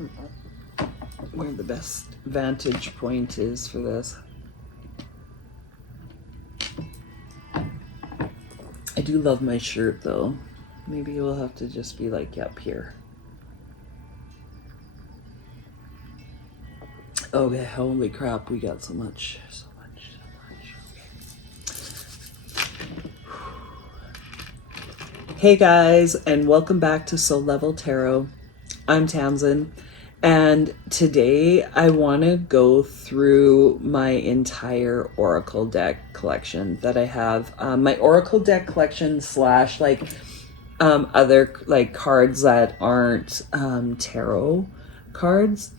don't know where the best vantage point is for this. I do love my shirt though. Maybe it will have to just be like up here. Okay, holy crap, we got so much. Hey guys, and welcome back to Soul Level Tarot. I'm Tamsin, and today I want to go through my entire Oracle deck collection that I have. My Oracle deck collection slash other like cards that aren't tarot cards,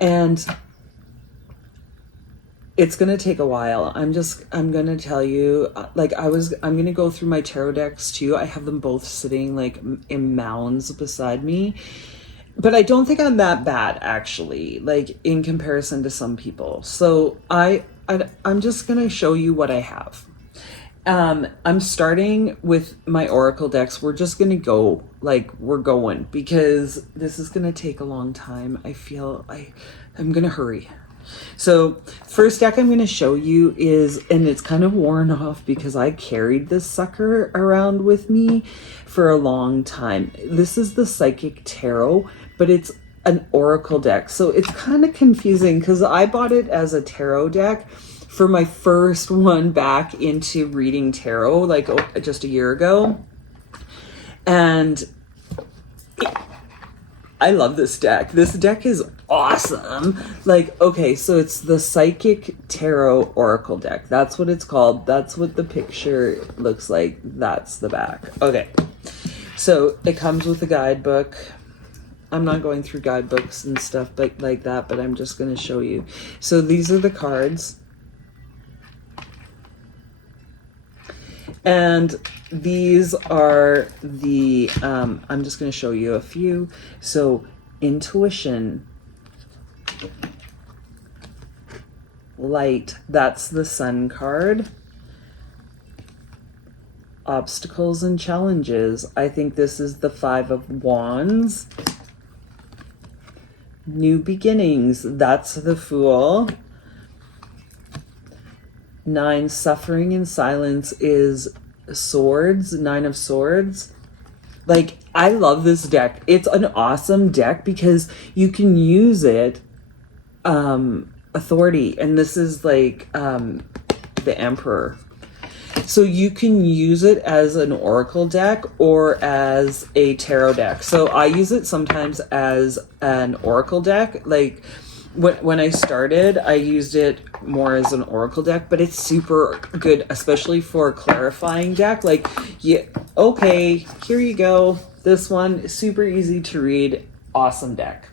and it's going to take a while. I'm going to tell you, I'm going to go through my tarot decks too. I have them both sitting like in mounds beside me, but I don't think I'm that bad actually, like in comparison to some people. So I'm just going to show you what I have. I'm starting with my Oracle decks. We're just going to go like we're going because this is going to take a long time. I feel I'm going to hurry. So first deck I'm going to show you is, and it's kind of worn off because I carried this sucker around with me for a long time. This is the Psychic Tarot, but it's an Oracle deck. So it's kind of confusing because I bought it as a tarot deck for my first one back into reading tarot, like just a year ago. And I love this deck. This deck is awesome. Like, okay, so it's the Psychic Tarot Oracle deck. That's what it's called. That's what the picture looks like. That's the back. Okay, so it comes with a guidebook. I'm not going through guidebooks and stuff like that, but I'm just going to show you. So these are the cards. And these are the, I'm just going to show you a few. So intuition, light, that's the Sun card. Obstacles and challenges, I think this is the Five of Wands. New beginnings, that's the Fool. 9, suffering in silence is Swords, 9 of Swords. Like, I love this deck. It's an awesome deck because you can use it, authority, and this is like the Emperor. So you can use it as an Oracle deck or as a tarot deck. So I use it sometimes as an Oracle deck. Like when I started, I used it more as an Oracle deck, but it's super good, especially for a clarifying deck. Like, yeah, okay, here you go. This one is super easy to read. Awesome deck.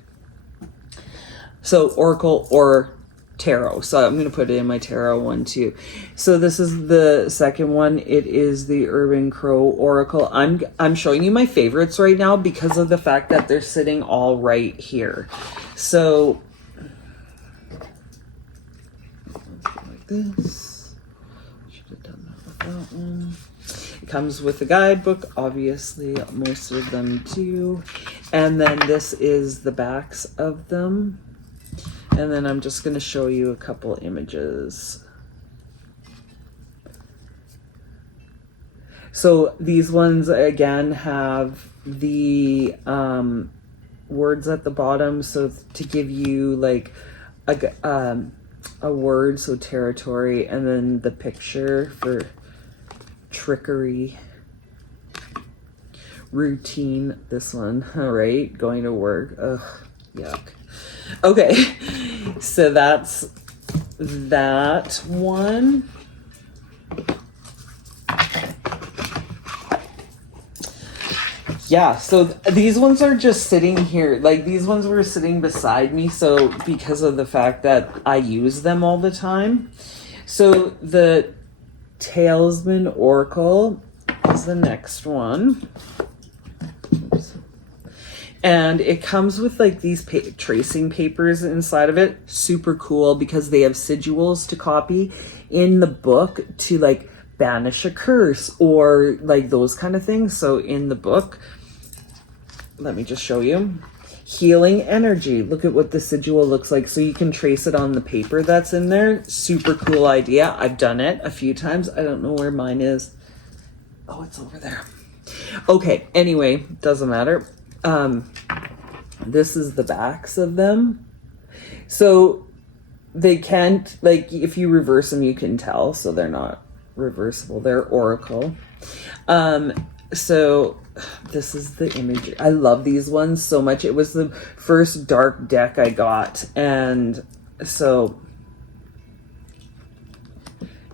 So Oracle or tarot. So I'm going to put it in my tarot one too. So this is the second one. It is the Urban Crow Oracle. I'm showing you my favorites right now because of the fact that they're sitting all right here. So like this. Should have done that with that one. It comes with a guidebook, obviously most of them do. And then this is the backs of them. And then I'm just going to show you a couple images. So these ones again have the words at the bottom, so to give you like a word, so territory, and then the picture for trickery. Routine, this one, all right, going to work. Ugh, yuck. Okay, so that's that one. Yeah, so these ones are just sitting here. Like, these ones were sitting beside me, so because of the fact that I use them all the time. So the Talisman Oracle is the next one. Oops. And it comes with like these tracing papers inside of it. Super cool because they have sigils to copy in the book to like banish a curse or like those kind of things. So in the book, let me just show you. Healing energy. Look at what the sigil looks like. So you can trace it on the paper that's in there. Super cool idea. I've done it a few times. I don't know where mine is. Oh, it's over there. Okay, anyway, doesn't matter. This is the backs of them. So they can't, like, if you reverse them, you can tell. So they're not reversible. They're oracle. So this is the imagery. I love these ones so much. It was the first dark deck I got. And so,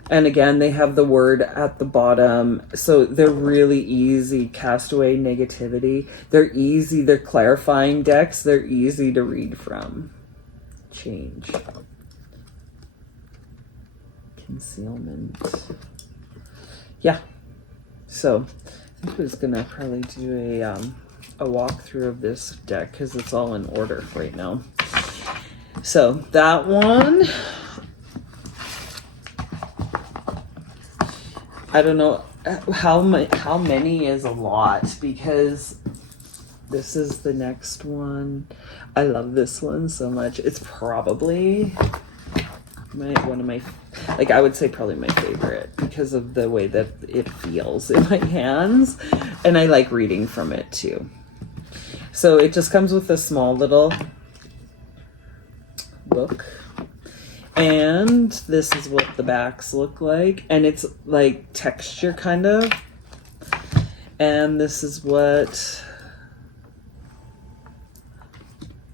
and again, they have the word at the bottom. So they're really easy. Cast away negativity. They're easy. They're clarifying decks. They're easy to read from. Change. Concealment. Yeah. So I think I was gonna probably do a walkthrough of this deck because it's all in order right now. So that one, I don't know how many is a lot, because this is the next one. I love this one so much. It's probably one of my, like, I would say probably my favorite because of the way that it feels in my hands, and I like reading from it too. So it just comes with a small little book, and this is what the backs look like, and it's like texture kind of, and this is what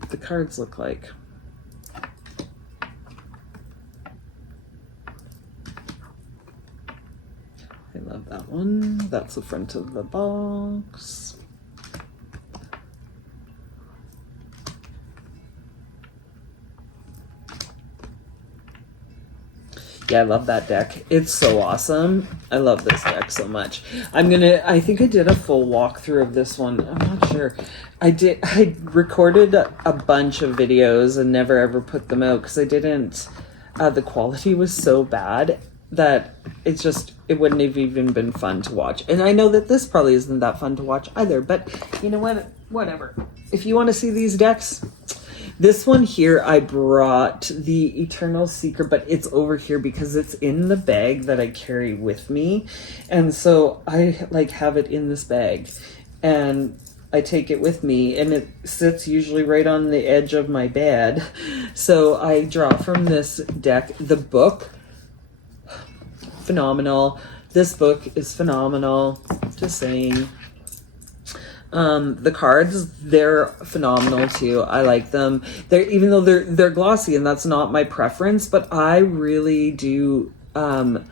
the cards look like. I love that one. That's the front of the box. Yeah, I love that deck. It's so awesome. I love this deck so much. I think I did a full walkthrough of this one. I'm not sure. I recorded a bunch of videos and never ever put them out because I didn't, the quality was so bad that it wouldn't have even been fun to watch. And I know that this probably isn't that fun to watch either, but you know what? Whatever. If you want to see these decks, this one here, I brought the Eternal Seeker, but it's over here because it's in the bag that I carry with me. And so I like have it in this bag and I take it with me, and it sits usually right on the edge of my bed. So I draw from this deck. The book, phenomenal. This book is phenomenal. Just saying. The cards, they're phenomenal too. I like them. Even though they're glossy, and that's not my preference, but I really do. I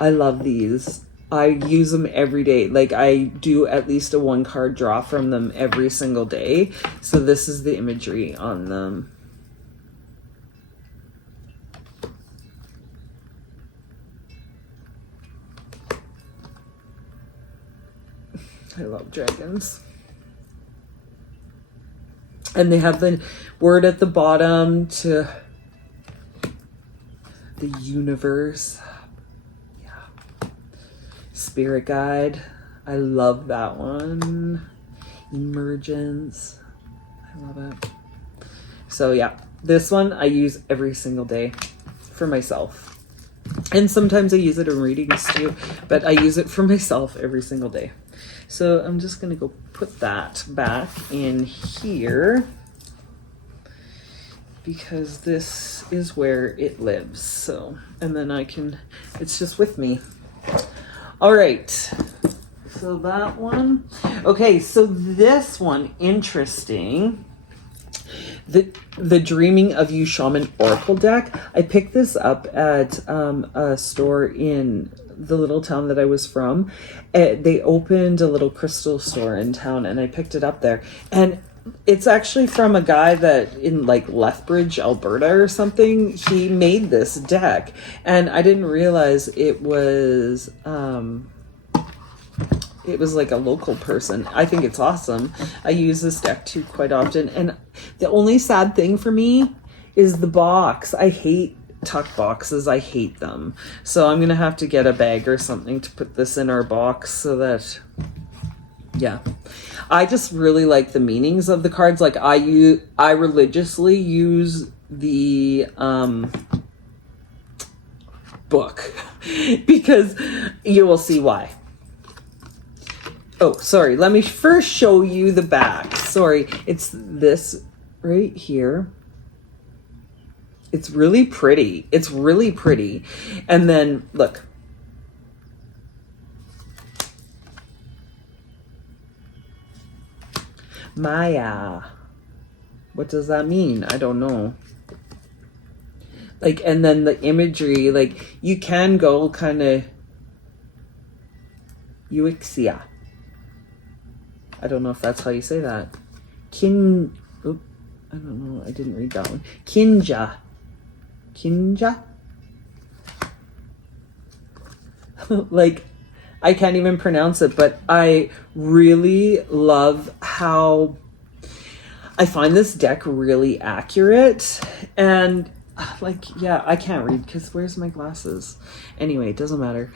love these. I use them every day. Like, I do at least a 1 card draw from them every single day. So this is the imagery on them. I love dragons. And they have the word at the bottom to the universe. Yeah. Spirit guide. I love that one. Emergence. I love it. So yeah, this one I use every single day for myself. And sometimes I use it in readings too, but I use it for myself every single day. So I'm just going to go put that back in here because this is where it lives. So, and then it's just with me. All right. So that one. Okay. So this one, interesting. The Dreaming of You Shaman Oracle deck. I picked this up at a store in the little town that I was from. They opened a little crystal store in town, and I picked it up there. And it's actually from a guy that in like Lethbridge, Alberta or something. He made this deck, and I didn't realize it was like a local person. I think it's awesome. I use this deck too quite often. And the only sad thing for me is the box. I hate tuck boxes. I hate them. So I'm going to have to get a bag or something to put this in our box so that, yeah. I just really like the meanings of the cards. Like I religiously use the book because you will see why. Oh, sorry. Let me first show you the back. Sorry. It's this right here. It's really pretty. It's really pretty. And then look. Maya. What does that mean? I don't know. Like, and then the imagery, like, you can go kind of Euxia. I don't know if that's how you say that. I don't know. I didn't read that one. Kinja. Like, I can't even pronounce it, but I really love how I find this deck really accurate. And like, yeah, I can't read because where's my glasses? Anyway, it doesn't matter.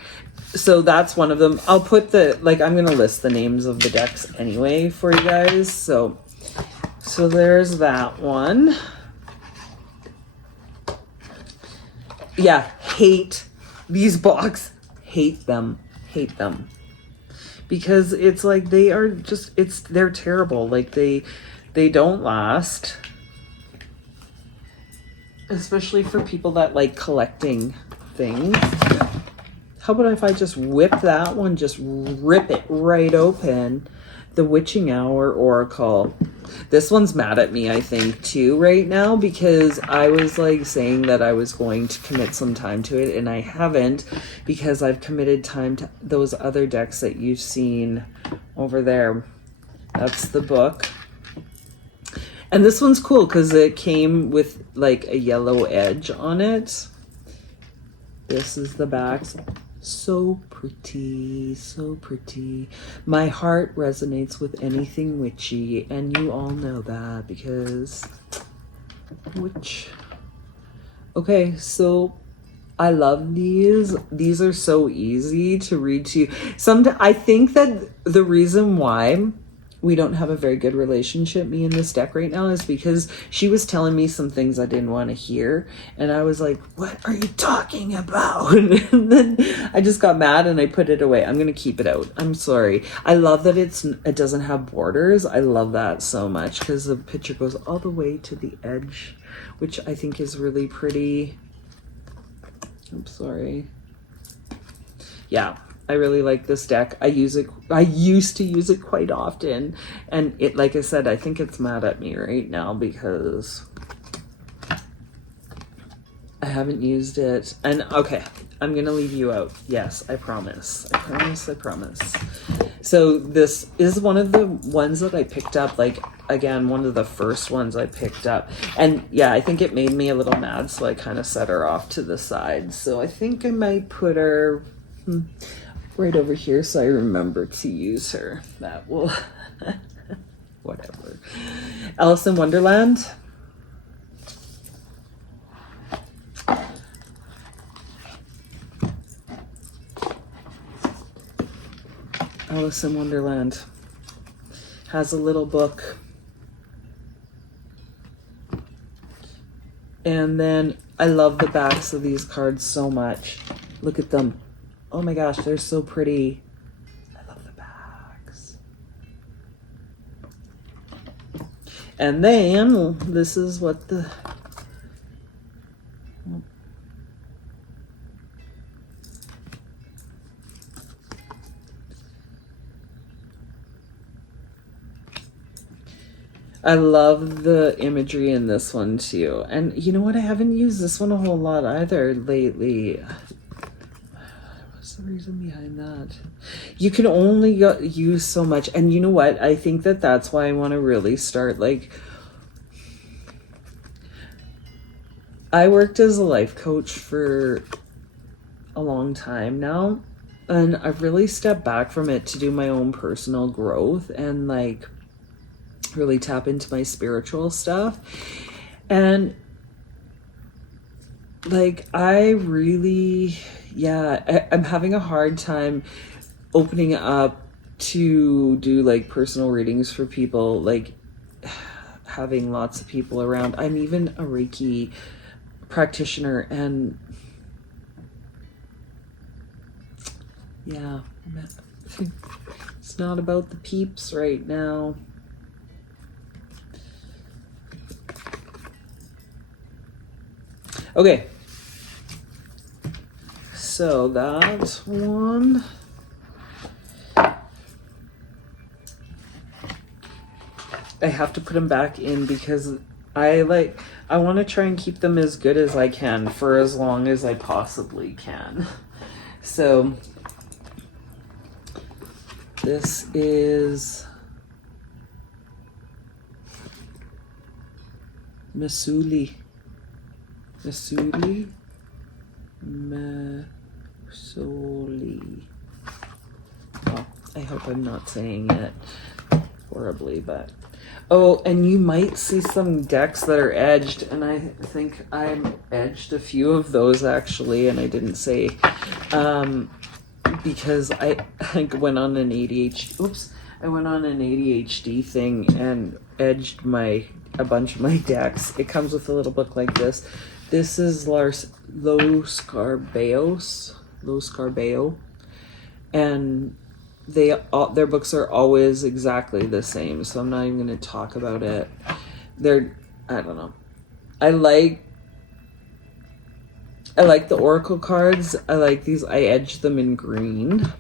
So that's one of them. I'll put I'm going to list the names of the decks anyway for you guys. So there's that one. Yeah, hate these box. Hate them. Because it's like they're terrible. Like they don't last. Especially for people that like collecting things. How about if I just whip that one, just rip it right open? The Witching Hour Oracle. This one's mad at me, I think, too, right now, because I was like saying that I was going to commit some time to it, and I haven't, because I've committed time to those other decks that you've seen over there. That's the book. And this one's cool because it came with like a yellow edge on it. This is the back. So pretty, so pretty. My heart resonates with anything witchy, and you all know that because witch. Okay, so I love these. These are so easy to read to you. I think that the reason why we don't have a very good relationship, me and this deck right now, is because she was telling me some things I didn't want to hear. And I was like, what are you talking about? And then I just got mad and I put it away. I'm going to keep it out. I'm sorry. I love that it doesn't have borders. I love that so much because the picture goes all the way to the edge, which I think is really pretty. I'm sorry. Yeah. I really like this deck. I used to use it quite often. And it, like I said, I think it's mad at me right now because I haven't used it. And okay, I'm going to leave you out. Yes, I promise. I promise. So this is one of the ones that I picked up, like, again, one of the first ones I picked up. And yeah, I think it made me a little mad, so I kind of set her off to the side. So I think I might put her right over here so I remember to use her. That will whatever. Alice in Wonderland. Alice in Wonderland has a little book. And then I love the backs of these cards so much. Look at them. Oh my gosh, they're so pretty. I love the backs. And then this is what the... I love the imagery in this one too. And you know what? I haven't used this one a whole lot either lately. What's the reason behind that? You can only use so much. And you know what? I think that that's why I want to really start, like... I worked as a life coach for a long time now. And I've really stepped back from it to do my own personal growth and, like, really tap into my spiritual stuff. And like I really I'm having a hard time opening up to do like personal readings for people, like having lots of people around. I'm even a Reiki practitioner, and yeah, it's not about the peeps right now. Okay, so that one. I have to put them back in because I want to try and keep them as good as I can for as long as I possibly can. So this is Masuli. Masuli. Oh, I hope I'm not saying it horribly, but oh, and you might see some decks that are edged, and I think I edged a few of those actually, and I didn't say because I went on an ADHD thing and edged a bunch of my decks. It comes with a little book like this. This is Los Scarabeo, and their books are always exactly the same, so I'm not even going to talk about it. I don't know. I like the oracle cards. I like these. I edged them in green,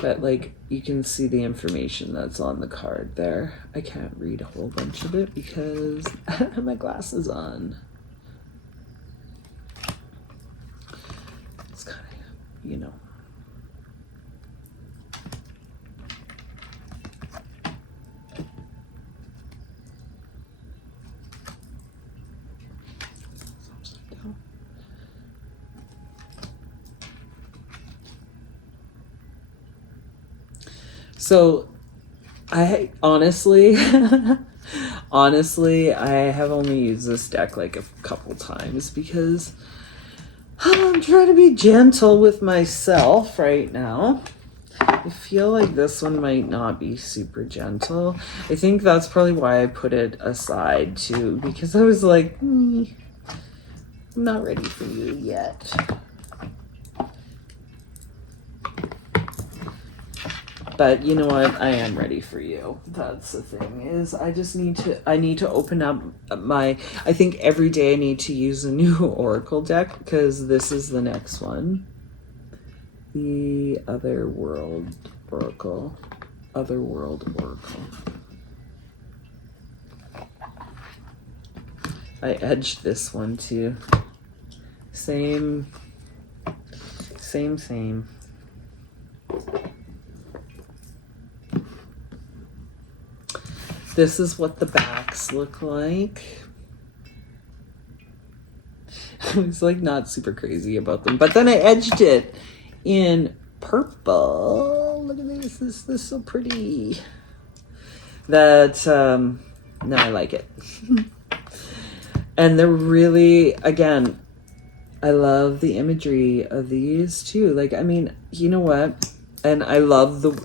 but like you can see the information that's on the card there. I can't read a whole bunch of it because I have my glasses on. It's kind of, you know. So I honestly I have only used this deck like a couple times because I'm trying to be gentle with myself right now. I feel like this one might not be super gentle. I think that's probably why I put it aside too, because I was like, I'm not ready for you yet. But you know what? I am ready for you. That's the thing, is I need to open up I think every day I need to use a new Oracle deck, because this is the next one. The Otherworld Oracle. I edged this one too. Same. This is what the backs look like. I was like not super crazy about them, but then I edged it in purple. Look at this. This is so pretty. That no, I like it. And they're really, again, I love the imagery of these too. Like, I mean, you know what? And I love the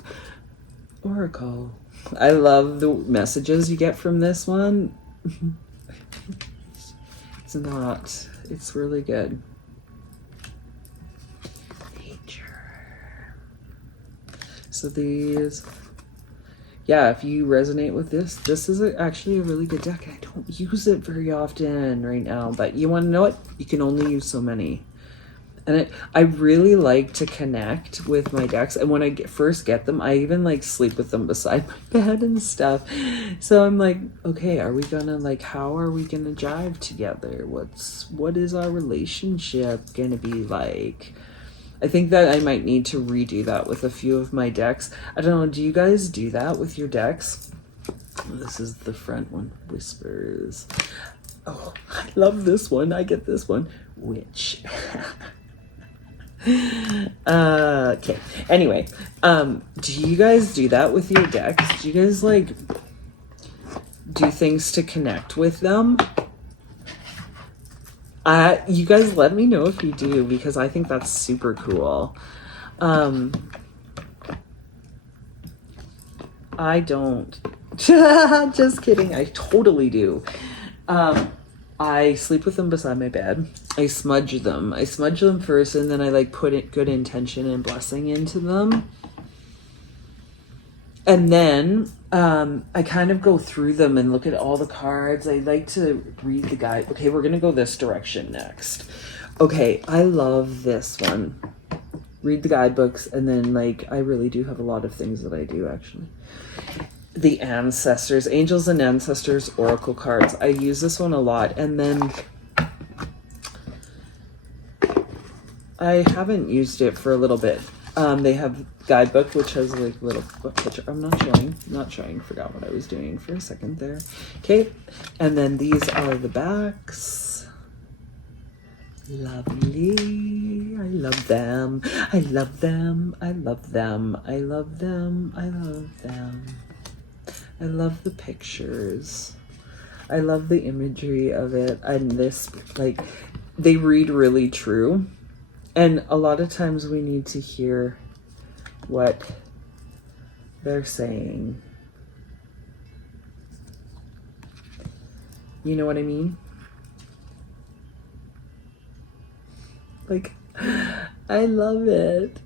Oracle. I love the messages you get from this one. It's really good. Nature. So these, yeah, if you resonate with this is actually a really good deck. I don't use it very often right now, but you want to know what? You can only use so many. And I really like to connect with my decks. And when I first get them, I even like sleep with them beside my bed and stuff. So I'm like, okay, how are we gonna jive together? What is our relationship gonna be like? I think that I might need to redo that with a few of my decks. I don't know, do you guys do that with your decks? This is the front one, Whispers. Oh, I love this one. I get this one. Witch. Okay. Anyway, do you guys do that with your decks? Do you guys like do things to connect with them? You guys let me know if you do, because I think that's super cool. I don't. Just kidding. I totally do. I sleep with them beside my bed. I smudge them. I smudge them first, and then I like put it good intention and blessing into them. And then I kind of go through them and look at all the cards. I like to read the guide. Okay, we're gonna go this direction next. Okay, I love this one. Read the guidebooks, and then like I really do have a lot of things that I do actually. The ancestors, angels and ancestors oracle cards. I use this one a lot, and then I haven't used it for a little bit. They have guidebook, which has like little picture. I'm not showing. Forgot what I was doing for a second there. Okay, and then these are the backs. Lovely. I love them. I love them. I love them. I love them. I love them. I love the pictures. I love the imagery of it. And this, like, they read really true. And a lot of times we need to hear what they're saying. You know what I mean? Like, I love it.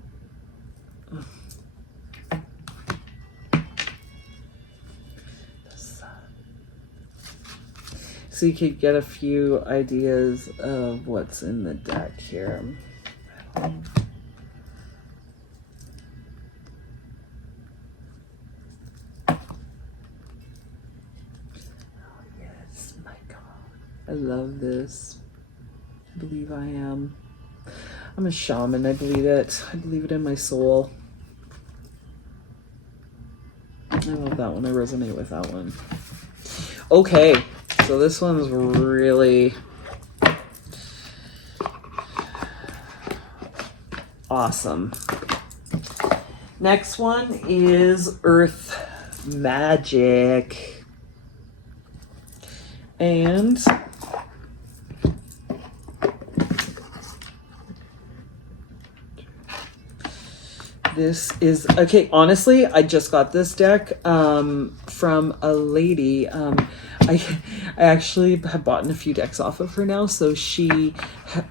So you could get a few ideas of what's in the deck here. Oh, yes, my God. I love this. I believe I am. I'm a shaman. I believe it. I believe it in my soul. I love that one. I resonate with that one. Okay, so this one's really awesome. Next one is Earth Magic. And this is, okay, honestly, I just got this deck from a lady. I actually have bought a few decks off of her now. So she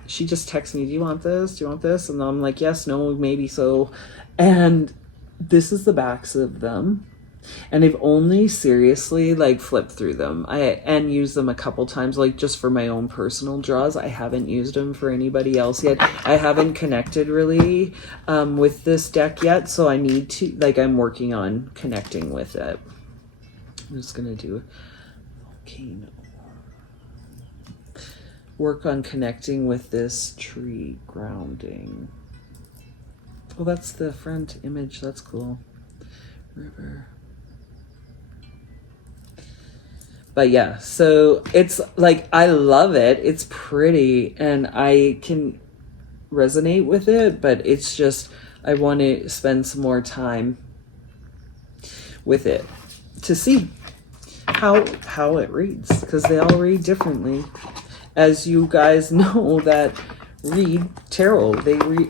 just texts me, do you want this? Do you want this? And I'm like, yes, no, maybe so. And this is the backs of them. And I've only seriously like flipped through them. And used them a couple times, like just for my own personal draws. I haven't used them for anybody else yet. I haven't connected really with this deck yet. So I need to, like, I'm working on connecting with it. I'm just going to do volcano. Work on connecting with this tree grounding. Oh, that's the front image. That's cool. River. But yeah, so it's like, I love it. It's pretty and I can resonate with it, but it's just, I want to spend some more time with it to see how it reads, because they all read differently. As you guys know that read tarot,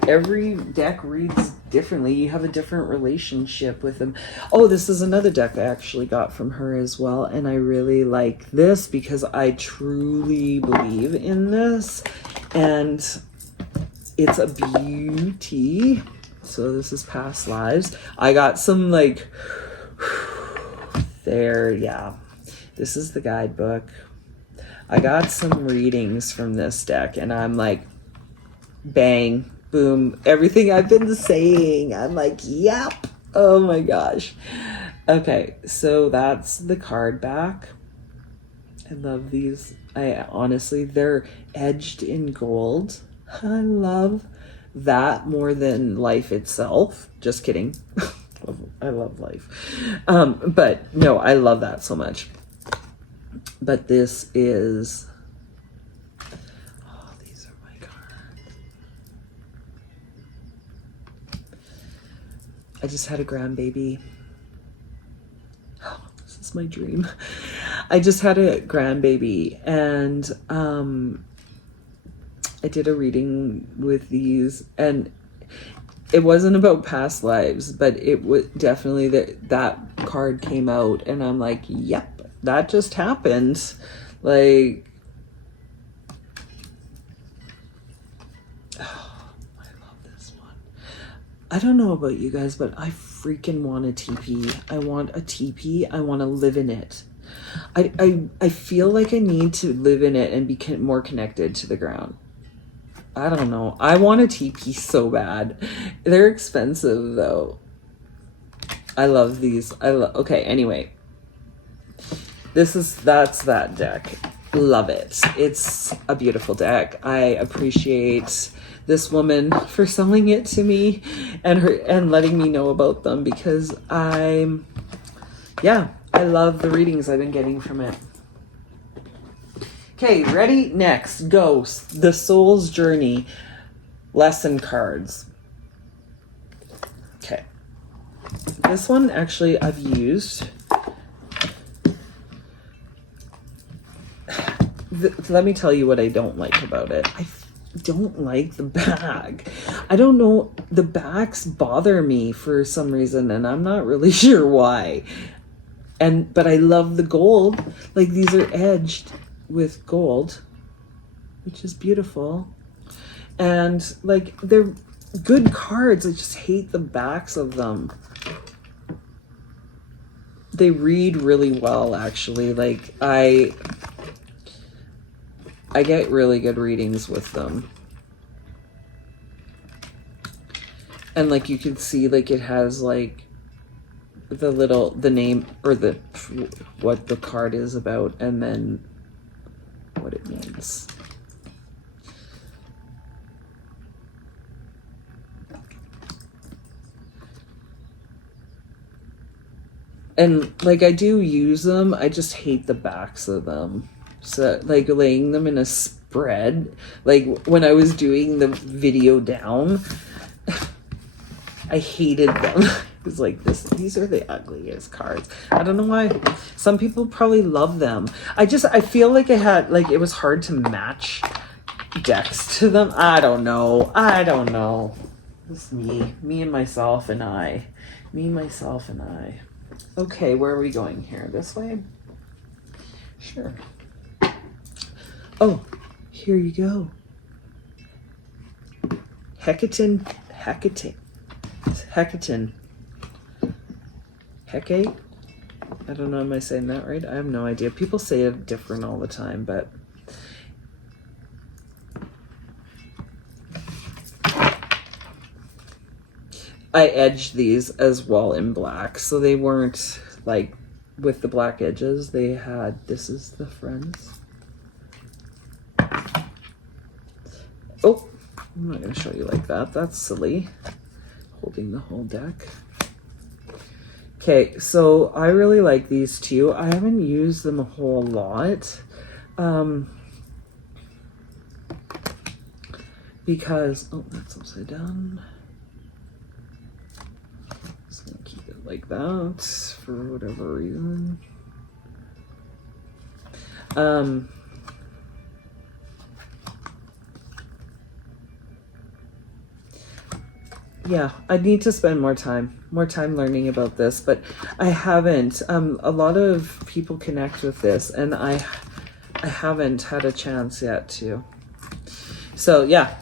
every deck reads differently. You have a different relationship with them. Oh, this is another deck I actually got from her as well, and I really like this because I truly believe in this, and it's a beauty. So this is past lives. I got some like there, yeah. This is the guidebook. I got some readings from this deck, and I'm like, bang, boom, everything I've been saying. I'm like, yep. Oh my gosh. Okay, so that's the card back. I love these. I honestly, they're edged in gold. I love that more than life itself. Just kidding. I love life. But no, I love that so much. But this is, oh, these are my cards. I just had a grandbaby. Oh, this is my dream. I just had a grandbaby, and I did a reading with these, and it wasn't about past lives, but it was definitely that card came out, and I'm like, yep, that just happened. Like, oh, I love this one. I don't know about you guys, but I freaking want a teepee. I want a teepee. I want to live in it. I feel like I need to live in it and be more connected to the ground. I don't know. I want a teepee so bad. They're expensive though. I love these. Okay, anyway. That's that deck. Love it. It's a beautiful deck. I appreciate this woman for selling it to me and letting me know about them, because I love the readings I've been getting from it. Okay, ready? Next, go. The Soul's Journey lesson cards. Okay. This one actually I've used. Let me tell you what I don't like about it. I don't like the bag. I don't know. The backs bother me for some reason, and I'm not really sure why. But I love the gold. Like, these are edged with gold, which is beautiful, and like, they're good cards. I just hate the backs of them. They read really well, actually. Like, I get really good readings with them, and like, you can see, like, it has like the name, or what the card is about, and then what it means. And like, I do use them, I just hate the backs of them. So like, laying them in a spread, like when I was doing the video down, I hated them. It was like, these are the ugliest cards. I don't know why. Some people probably love them. I feel like it was hard to match decks to them. I don't know. It's me and myself and I. Okay, where are we going here? This way? Sure. Oh, here you go. Hecate. Hecate? I don't know, am I saying that right? I have no idea. People say it different all the time, but I edged these as well in black, so they weren't like with the black edges. They had, this is the friends. Oh, I'm not going to show you like that. That's silly. Holding the whole deck. Okay, so I really like these too. I haven't used them a whole lot. Because, oh, that's upside down. Just gonna keep it like that for whatever reason. Yeah, I need to spend more time learning about this, but I haven't. A lot of people connect with this, and I haven't had a chance yet to. So yeah,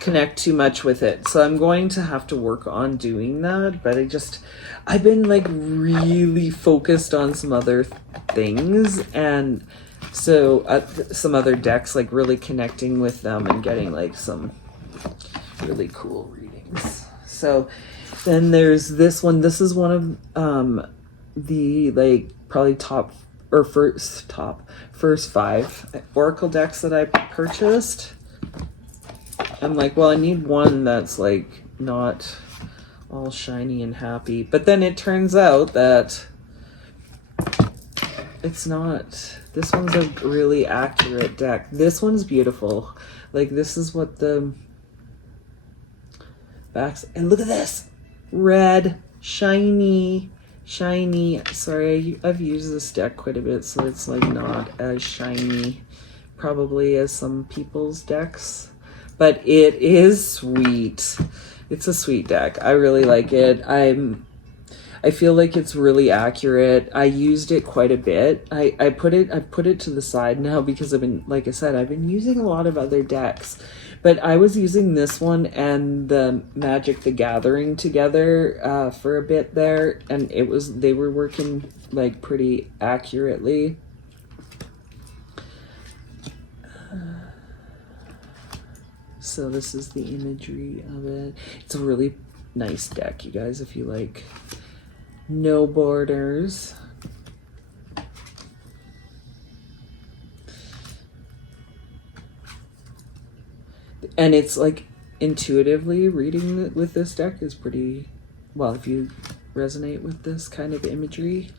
connect too much with it. So I'm going to have to work on doing that, but I've been like really focused on some other things, and so some other decks, like really connecting with them and getting like some really cool readings. So then there's this one. This is one of the like probably first 5 Oracle decks that I purchased. I'm like, well, I need one that's like not all shiny and happy. But then it turns out that it's not. This one's a really accurate deck. This one's beautiful. Like, this is what the backs, and look at this, red, shiny. Sorry, I've used this deck quite a bit, so it's like not as shiny probably as some people's decks, but it is sweet. It's a sweet deck. I really like it. I feel like it's really accurate. I used it quite a bit. I put it to the side now because I've been, like I said, I've been using a lot of other decks. But I was using this one and the Magic the Gathering together for a bit there, and they were working like pretty accurately. So this is the imagery of it. It's a really nice deck, you guys, if you like no borders. And it's like intuitively reading with this deck is pretty, well, if you resonate with this kind of imagery.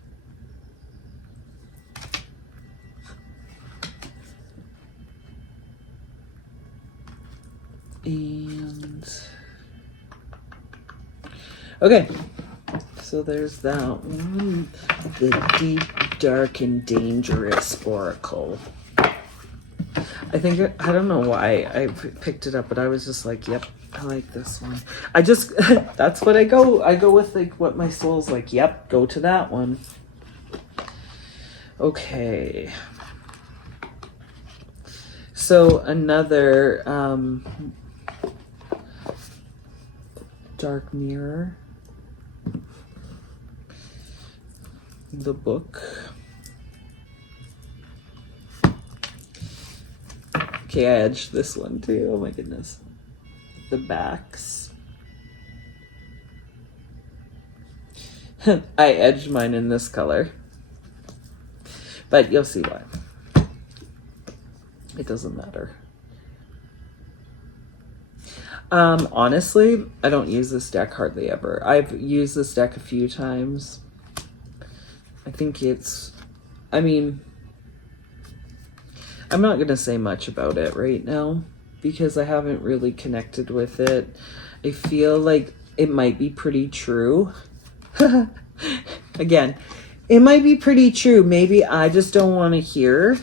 And okay, so there's that one. The Deep, Dark, and Dangerous Oracle. I think, I don't know why I picked it up, but I was just like, yep, I like this one. I just, that's what I go with, like what my soul's like, yep, go to that one. Okay. So another Dark Mirror. The book. Okay, I edged this one too. Oh my goodness. The backs. I edged mine in this color. But you'll see why. It doesn't matter. Honestly, I don't use this deck hardly ever. I've used this deck a few times. I think I mean, I'm not going to say much about it right now because I haven't really connected with it. I feel like it might be pretty true. Again, it might be pretty true. Maybe I just don't want to hear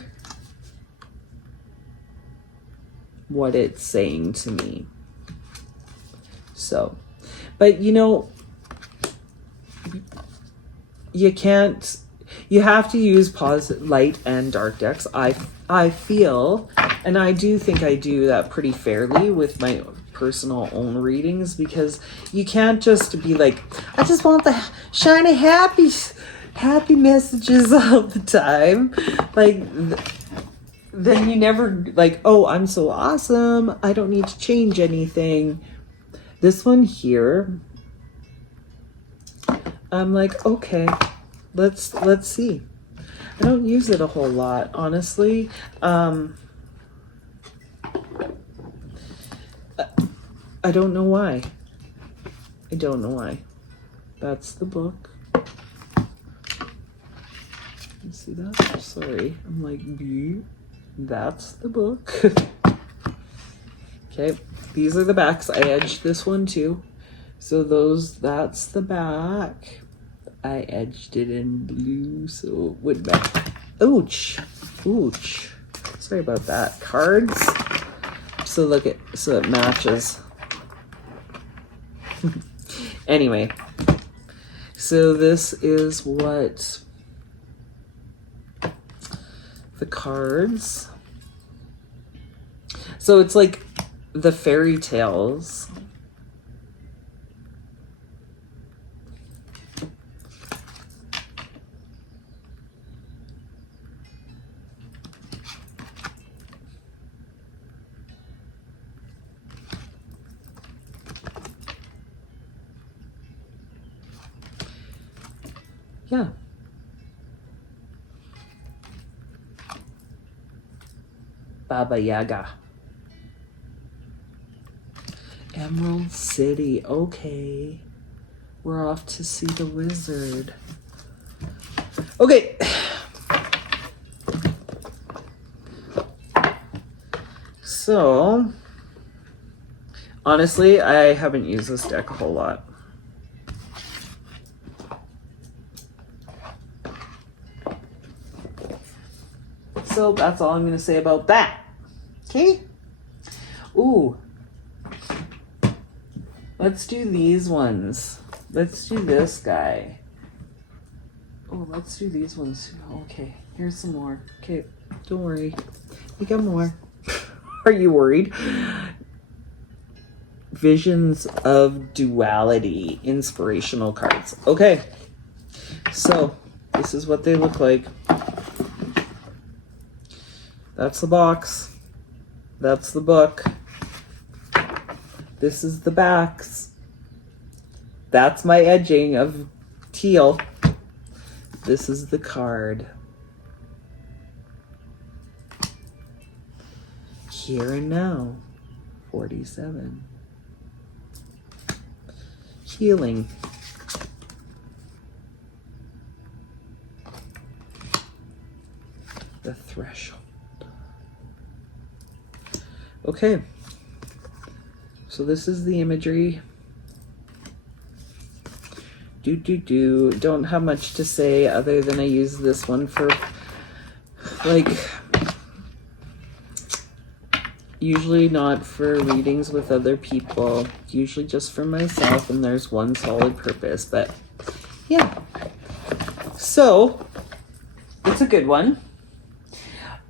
what it's saying to me. So, but you know, you have to use positive, light and dark decks. I feel, and I do think I do that pretty fairly with my personal own readings, because you can't just be like, I just want the shiny happy messages all the time. Like, then you never like, oh, I'm so awesome, I don't need to change anything. This one here, I'm like, okay, let's see. I don't use it a whole lot, honestly. I don't know why. I don't know why. That's the book. You see that? Sorry. I'm like, that's the book. Okay, these are the backs. I edged this one too. So that's the back. I edged it in blue so it would match. Ouch. Sorry about that. Cards. So it matches. Anyway, so this is what the cards. So it's like the fairy tales. Yeah. Baba Yaga. Emerald City. Okay. We're off to see the wizard. Okay. So, honestly, I haven't used this deck a whole lot. So that's all I'm going to say about that. Okay? Ooh. Let's do these ones. Let's do this guy. Oh, let's do these ones. Okay, here's some more. Okay, don't worry. We got more. Are you worried? Visions of Duality inspirational cards. Okay, so this is what they look like. That's the box. That's the book. This is the backs. That's my edging of teal. This is the card. Here and Now, 47. Healing. The Threshold. Okay. So this is the imagery. Don't have much to say other than I use this one for, like, usually not for readings with other people, usually just for myself, and there's one solid purpose, but yeah. So, it's a good one.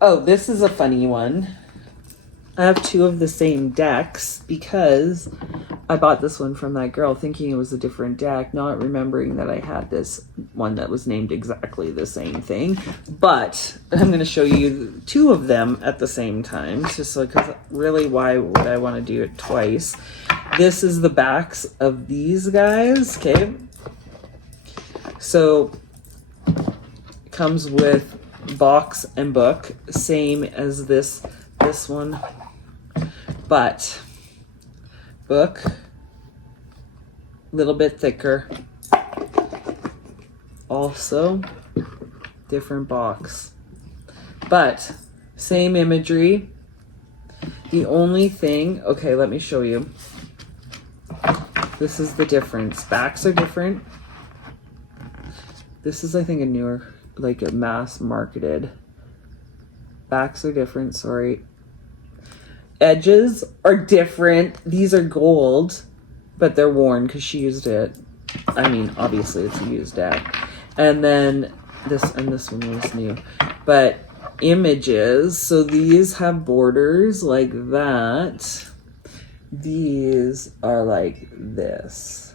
Oh, this is a funny one. I have two of the same decks because I bought this one from that girl thinking it was a different deck, not remembering that I had this one that was named exactly the same thing. But I'm going to show you two of them at the same time, just so, because really, why would I want to do it twice? This is the backs of these guys, okay? So it comes with box and book, same as this one. But book, little bit thicker. Also, different box. But same imagery. The only thing, okay, let me show you. This is the difference. Backs are different. This is, I think, a newer, like a mass marketed. Backs are different, sorry. Edges are different. These are gold, but they're worn because she used it. I mean, obviously it's a used deck. And then this one was new. But images, so these have borders like that. These are like this.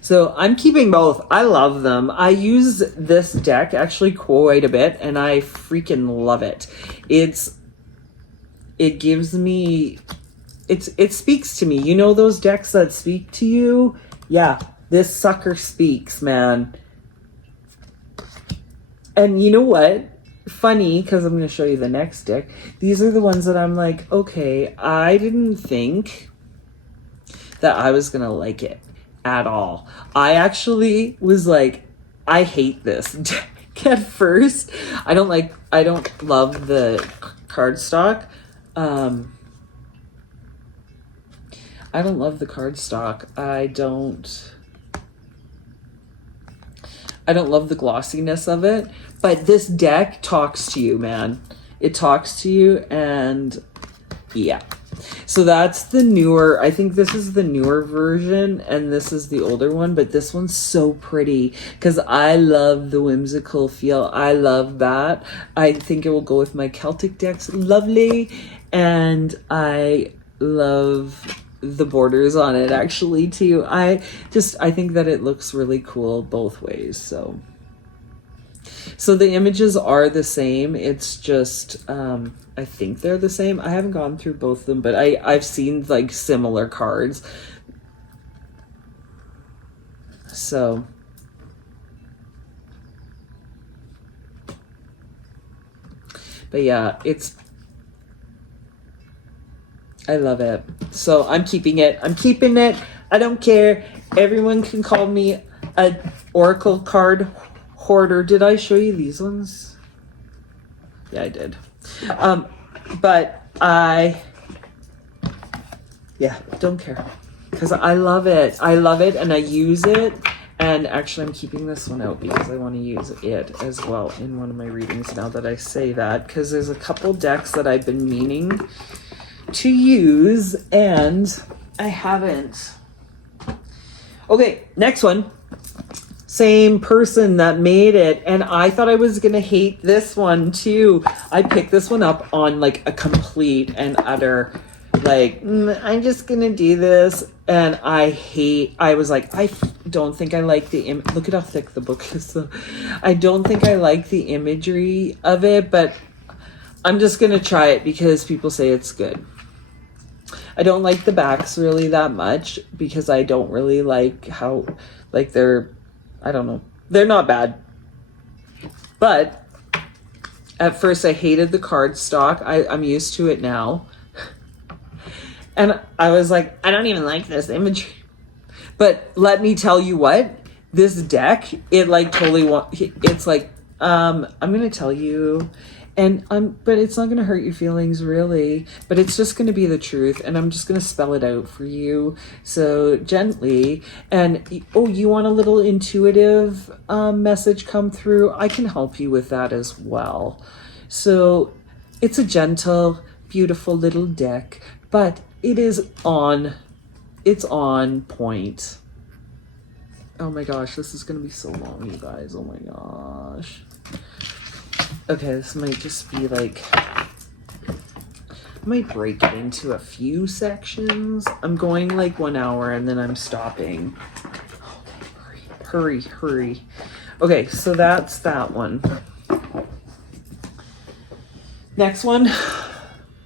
So I'm keeping both. I love them. I use this deck actually quite a bit, and I freaking love it. It gives me, it speaks to me. You know those decks that speak to you? Yeah, this sucker speaks, man. And you know what? Funny, because I'm going to show you the next deck. These are the ones that I'm like, okay, I didn't think that I was going to like it at all. I actually was like, I hate this deck at first. I don't love the cardstock. I don't love the cardstock. I don't love the glossiness of it, but this deck talks to you, man. It talks to you, and yeah. So that's the newer, I think this is the newer version, and this is the older one, but this one's so pretty because I love the whimsical feel. I love that. I think it will go with my Celtic decks. Lovely. And I love the borders on it actually too. I think that it looks really cool both ways. So the images are the same. It's just I think they're the same. I haven't gone through both of them, but I've seen like similar cards. So but yeah, I love it. So I'm keeping it. I'm keeping it. I don't care. Everyone can call me a Oracle card hoarder. Did I show you these ones? Yeah, I did. But don't care. Because I love it. I love it and I use it. And actually I'm keeping this one out because I want to use it as well in one of my readings now that I say that. Because there's a couple decks that I've been meaning to use and I haven't. Okay, next one. Same person that made it, and I thought I was gonna hate this one too. I picked this one up on like a complete and utter, like, I'm just gonna do this, and I was like, don't think I like look at how thick the book is though. I don't think I like the imagery of it, but I'm just gonna try it because people say it's good. I don't like the backs really that much because I don't really like how, like, I don't know. They're not bad. But at first I hated the cardstock. I'm used to it now. And I was like, I don't even like this imagery. But let me tell you what, this deck, it like totally, it's like, I'm going to tell you, and but it's not going to hurt your feelings really, but it's just going to be the truth, and I'm just going to spell it out for you so gently. And oh, you want a little intuitive message come through? I can help you with that as well. So it's a gentle, beautiful little deck, but it's on point. Oh my gosh, this is going to be so long, you guys. Oh my gosh. Okay, this might just be like, I might break it into a few sections. I'm going like 1 hour and then I'm stopping. Okay, hurry. Okay, so that's that one. Next one.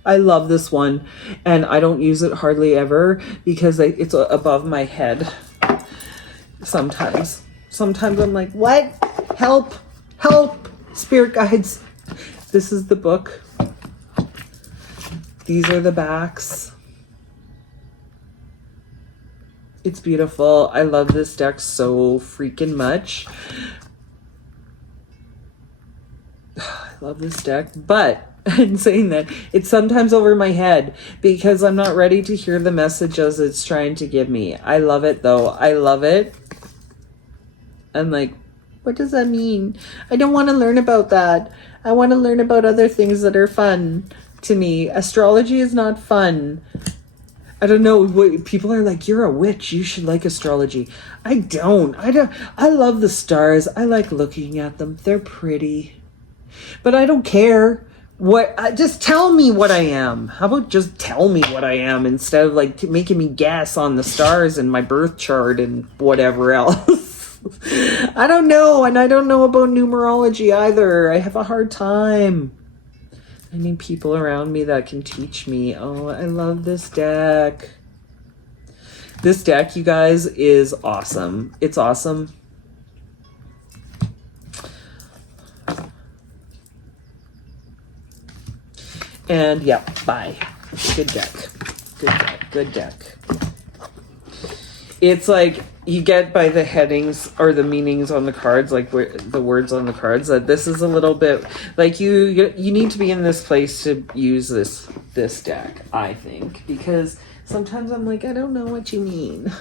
I love this one, and I don't use it hardly ever because it's above my head. Sometimes I'm like, what? Help, spirit guides. This is the book. These are the backs. It's beautiful. I love this deck so freaking much. I love this deck, but in saying that, it's sometimes over my head because I'm not ready to hear the messages it's trying to give me. I love it though. I love it. I'm like, what does that mean? I don't want to learn about that. I want to learn about other things that are fun to me. Astrology is not fun. I don't know. People are like, you're a witch, you should like astrology. I don't. I love the stars. I like looking at them. They're pretty. But I don't care. Just tell me what I am. How about just tell me what I am instead of like making me guess on the stars and my birth chart and whatever else. I don't know, and I don't know about numerology either. I have a hard time. I need people around me that can teach me. Oh, I love this deck. This deck, you guys, is awesome. It's awesome. And yeah, bye. Good deck. It's like you get by the headings or the meanings on the cards, like the words on the cards, that this is a little bit like you need to be in this place to use this deck, I think, because sometimes I'm like, I don't know what you mean.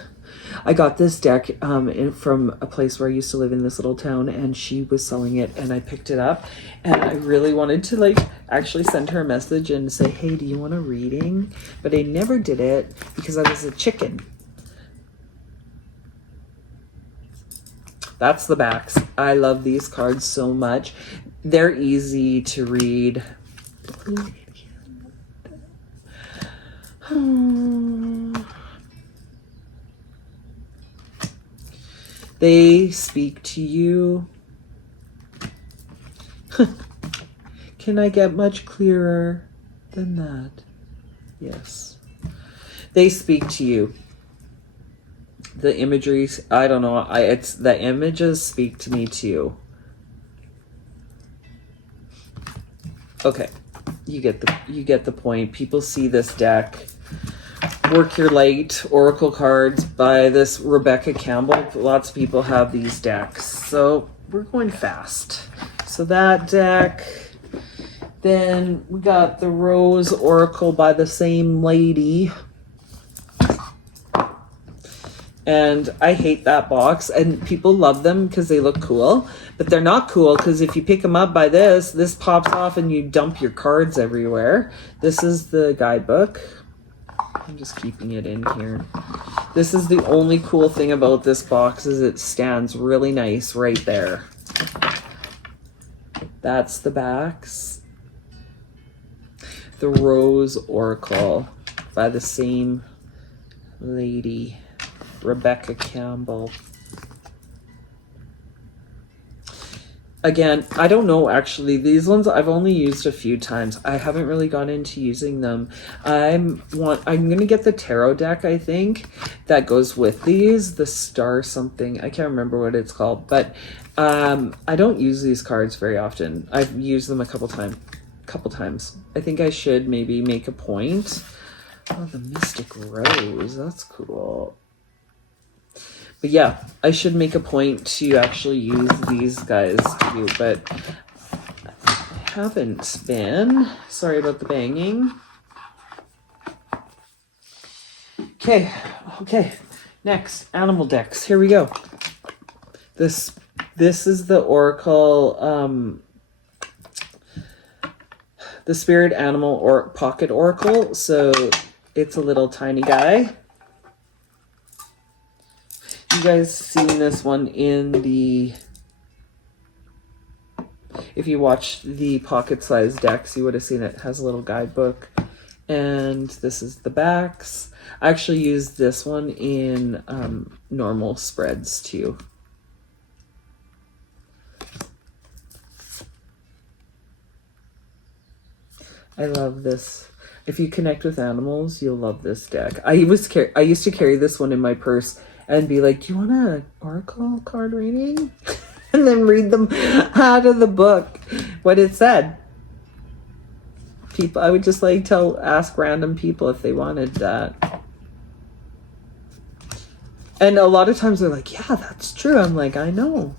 I got this deck from a place where I used to live in this little town, and she was selling it, and I picked it up, and I really wanted to like actually send her a message and say, hey, do you want a reading? But I never did it because I was a chicken. That's the backs. I love these cards so much. They're easy to read. They speak to you. Can I get much clearer than that? Yes. They speak to you. The imagery, I don't know. It's the images speak to me too. Okay, you get the point. People see this deck. Work Your Light Oracle cards by this Rebecca Campbell. Lots of people have these decks, so we're going fast. So that deck. Then we got the Rose Oracle by the same lady. And I hate that box, and people love them because they look cool, but they're not cool because if you pick them up by this pops off and you dump your cards everywhere. This is the guidebook. I'm just keeping it in here. This is the only cool thing about this box is it stands really nice right there. That's the backs. The Rose Oracle by the same lady, Rebecca Campbell. Again, I don't know actually. These ones I've only used a few times. I haven't really gone into using them. I'm gonna get the tarot deck, I think, that goes with these. The star something. I can't remember what it's called, but I don't use these cards very often. I've used them a couple times. I think I should maybe make a point. Oh, the Mystic Rose. That's cool. But yeah, I should make a point to actually use these guys too, but I haven't been. Sorry about the banging. Okay. Next, animal decks. Here we go. This is the Oracle, the Spirit Animal or Pocket Oracle. So it's a little tiny guy. You guys seen this one in the, if you watched the pocket size decks, you would have seen it has a little guidebook. And this is the backs. I actually used this one in normal spreads too. I love this. If you connect with animals, you'll love this deck. I used to carry this one in my purse and be like, do you want an oracle card reading? And then read them out of the book, what it said. People, I would just like ask random people if they wanted that. And a lot of times they're like, yeah, that's true. I'm like, I know.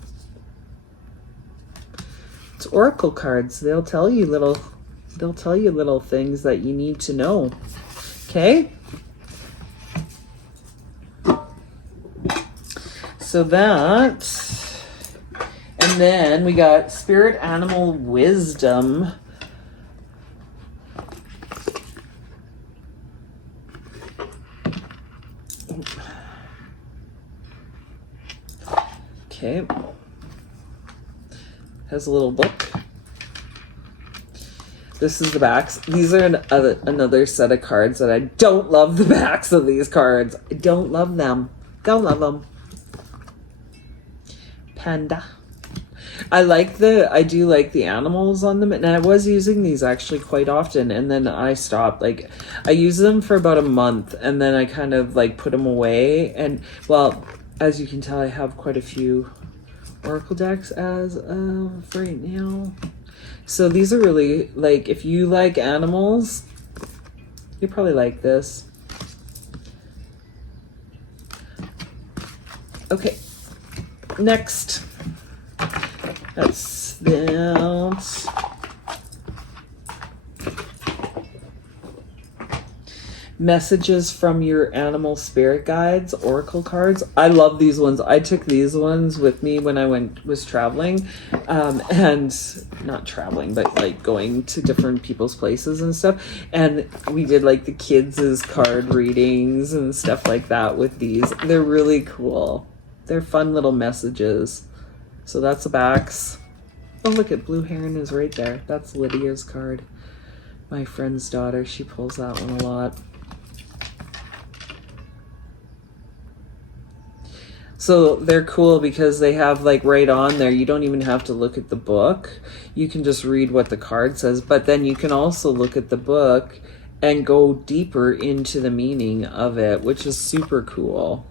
It's oracle cards. They'll tell you little things that you need to know. Okay? So that, and then we got Spirit Animal Wisdom. Okay. Has a little book. This is the backs. These are another set of cards that I don't love the backs of these cards. I don't love them. Don't love them. Panda. I do like the animals on them, and I was using these actually quite often, and then I stopped. Like, I used them for about a month, and then I kind of like put them away. And well, as you can tell, I have quite a few oracle decks as of right now. So these are really, like, if you like animals, you probably like this. Okay, next. That's that. Messages from your animal spirit guides, oracle cards. I love these ones. I took these ones with me when I was traveling, and not traveling, but like going to different people's places and stuff. And we did like the kids' card readings and stuff like that with these. They're really cool. They're fun little messages. So that's the backs. Oh, look at Blue Heron is right there. That's Lydia's card. My friend's daughter, she pulls that one a lot. So they're cool because they have like right on there, you don't even have to look at the book. You can just read what the card says, but then you can also look at the book and go deeper into the meaning of it, which is super cool.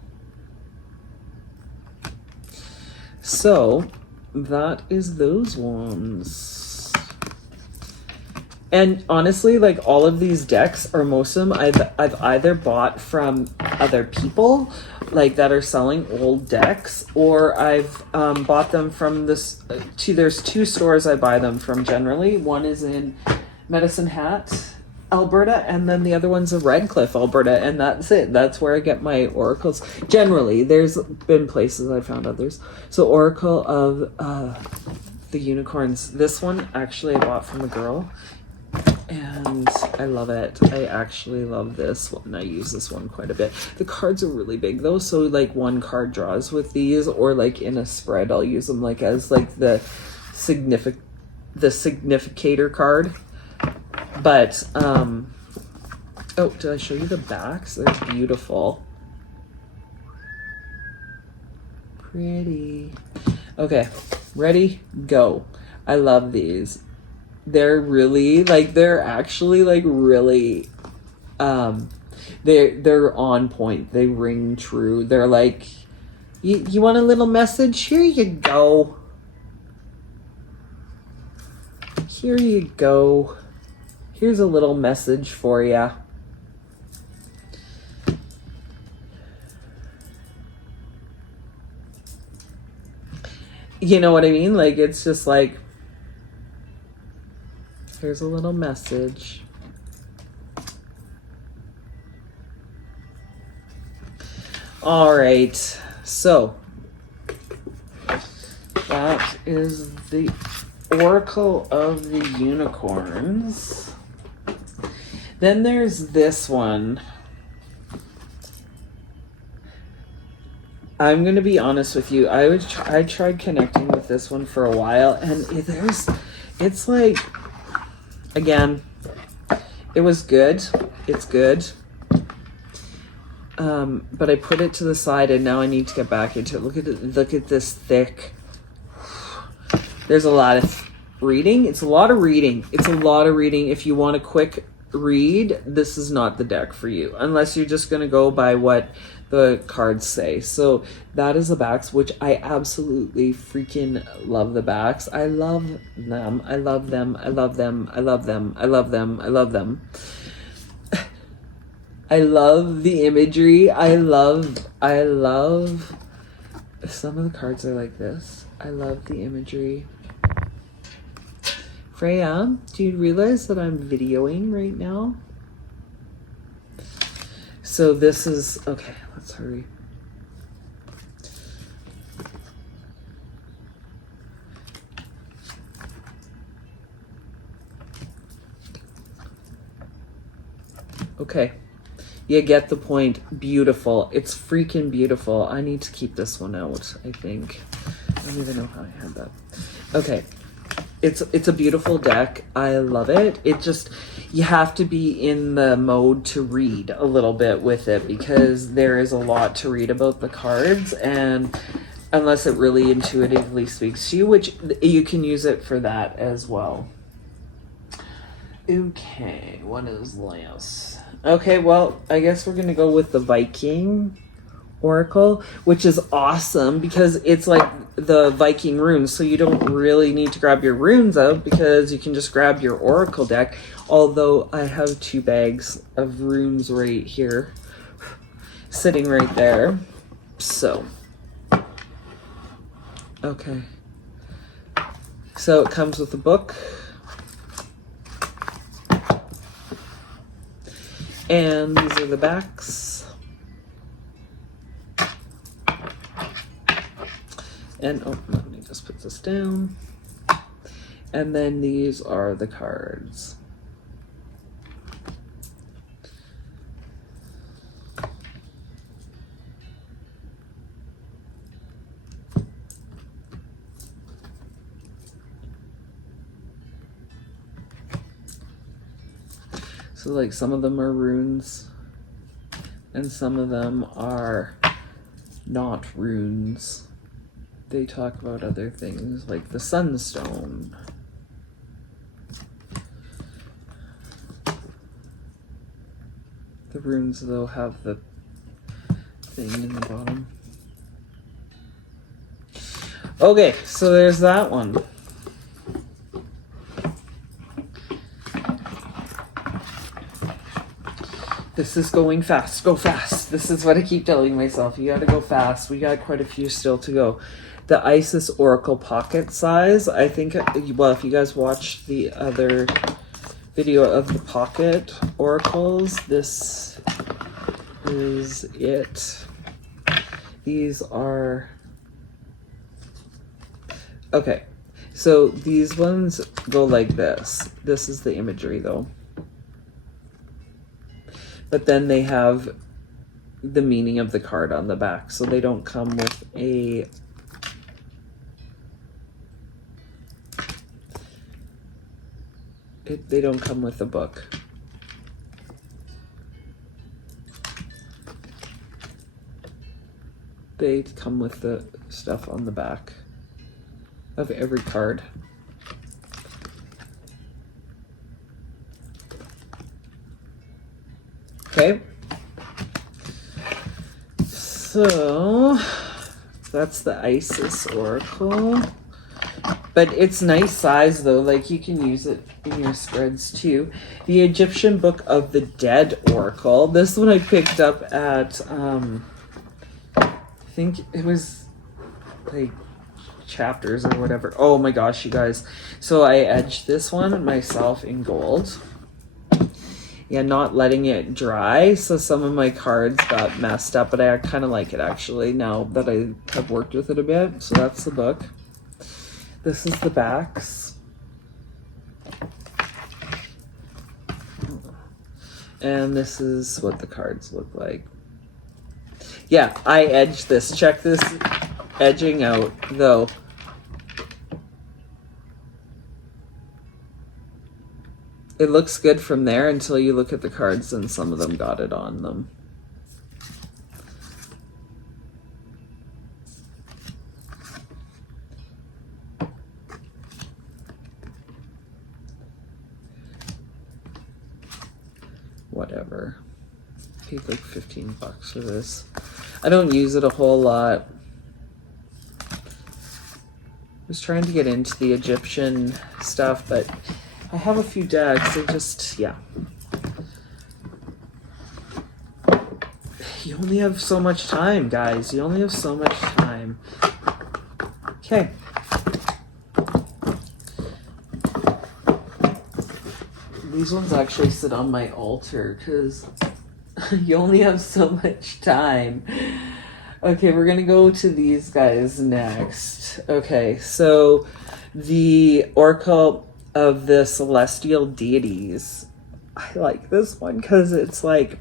So that is those ones. And honestly, like all of these decks, or most of them, I've either bought from other people like that are selling old decks, or I've bought them from this. There's two stores I buy them from generally. One is in Medicine Hat, Alberta, and then the other one's in Redcliffe, Alberta, and that's it. That's where I get my oracles. Generally, there's been places I found others. So Oracle of the Unicorns. This one actually I bought from a girl And I love it. I actually love this one. I use this one quite a bit. The cards are really big though, so like one card draws with these, or like in a spread I'll use them like as like the significator card. But oh, did I show you the backs? They're beautiful. Pretty. Okay, ready, go. I love these. They're really like, they're actually like really they're on point. They ring true. They're like, you want a little message? Here you go. Here you go. Here's a little message for you. You know what I mean? Like, it's just like, here's a little message. All right. So that is the Oracle of the Unicorns. Then there's this one. I'm gonna be honest with you. I tried connecting with this one for a while, and it's like, again, it was good. It's good. But I put it to the side, and now I need to get back into it. Look at this thick. There's a lot of reading. It's a lot of reading. If you want a quick read, this is not the deck for you, unless you're just going to go by what the cards say. So that is the backs, which I absolutely freaking love. The backs, I love them. I love them. I love them. I love them. I love them. I love them. I love the imagery. I love some of the cards are like this. I love the imagery. Freya, do you realize that I'm videoing right now? So this is, okay, let's hurry. Okay. You get the point. Beautiful. It's freaking beautiful. I need to keep this one out, I think. I don't even know how I had that. Okay. It's a beautiful deck. I love it. It just, you have to be in the mode to read a little bit with it, because there is a lot to read about the cards, and unless it really intuitively speaks to you, which you can use it for that as well. Okay, what is last? Okay, well, I guess we're gonna go with the Viking Oracle, which is awesome because it's like the Viking runes, so you don't really need to grab your runes out because you can just grab your Oracle deck. Although I have 2 bags of runes right here, sitting right there. So, okay. So it comes with a book. And these are the backs. And, oh, let me just put this down. And then these are the cards. So like some of them are runes and some of them are not runes. They talk about other things like the Sunstone. The runes though have the thing in the bottom. Okay, so there's that one. This is going fast. Go fast. This is what I keep telling myself. You gotta go fast. We got quite a few still to go. The Isis Oracle pocket size. I think, well, if you guys watched the other video of the pocket oracles, this is it. These are... Okay. So these ones go like this. This is the imagery though. But then they have the meaning of the card on the back. So they don't come with a they don't come with a book. They come with the stuff on the back of every card. Okay. So that's the Isis Oracle. But it's nice size though, like you can use it in your spreads too. The Egyptian Book of the Dead Oracle. This one I picked up at I think it was like Chapters or whatever. Oh my gosh, you guys. So I edged this one myself in gold. Yeah, not letting it dry. So some of my cards got messed up, but I kind of like it actually now that I have worked with it a bit. So that's the book. This is the backs. And this is what the cards look like. Yeah, I edged this. Check this edging out, though. It looks good from there until you look at the cards and some of them got it on them. Whatever. Paid like $15 for this. I don't use it a whole lot. I was trying to get into the Egyptian stuff, but I have a few decks. They just, yeah. You only have so much time, guys. You only have so much time. Okay. These ones actually sit on my altar because you only have so much time. Okay, we're gonna go to these guys next. Okay, so the Oracle of the Celestial Deities. I like this one because it's like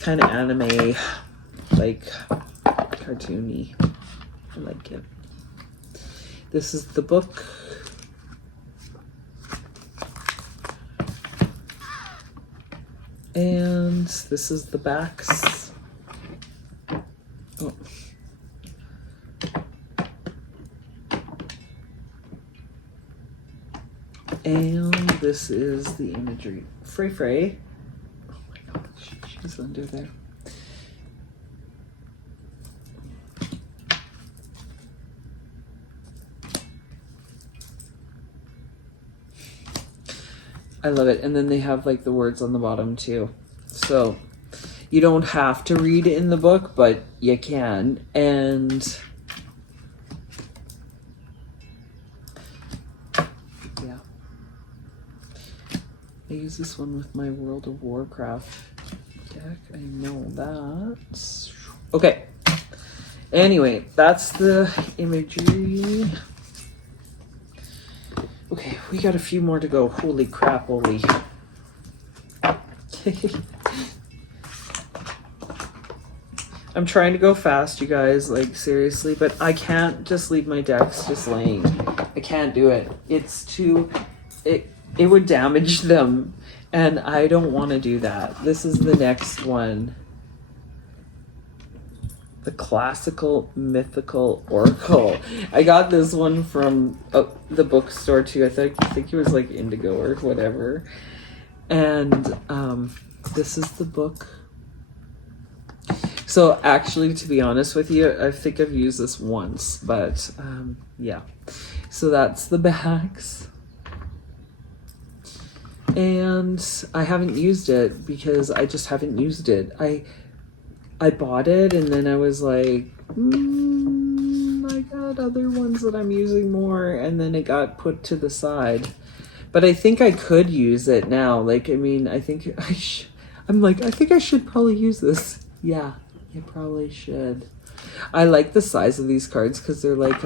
kind of anime, like cartoony. I like it. This is the book. And this is the backs. Oh. And this is the imagery. Frey Frey. Oh my gosh, she's under there. I love it. And then they have like the words on the bottom too. So you don't have to read in the book, but you can. And yeah. I use this one with my World of Warcraft deck. I know that. Okay. Anyway, that's the imagery. Okay, we got a few more to go. Holy crap, holy. I'm trying to go fast, you guys, like seriously, but I can't just leave my decks just laying. I can't do it. It's too, it would damage them, and I don't want to do that. This is the next one. The Classical Mythical Oracle. I got this one from the bookstore too. I think it was like Indigo or whatever. And this is the book. So actually, to be honest with you, I think I've used this once, but yeah. So that's the backs. And I haven't used it because I just haven't used it. I bought it and then I was like, I got other ones that I'm using more, and then it got put to the side. But I think I could use it now. Like, I mean, I think I think I should probably use this. Yeah, you probably should. I like the size of these cards because they're like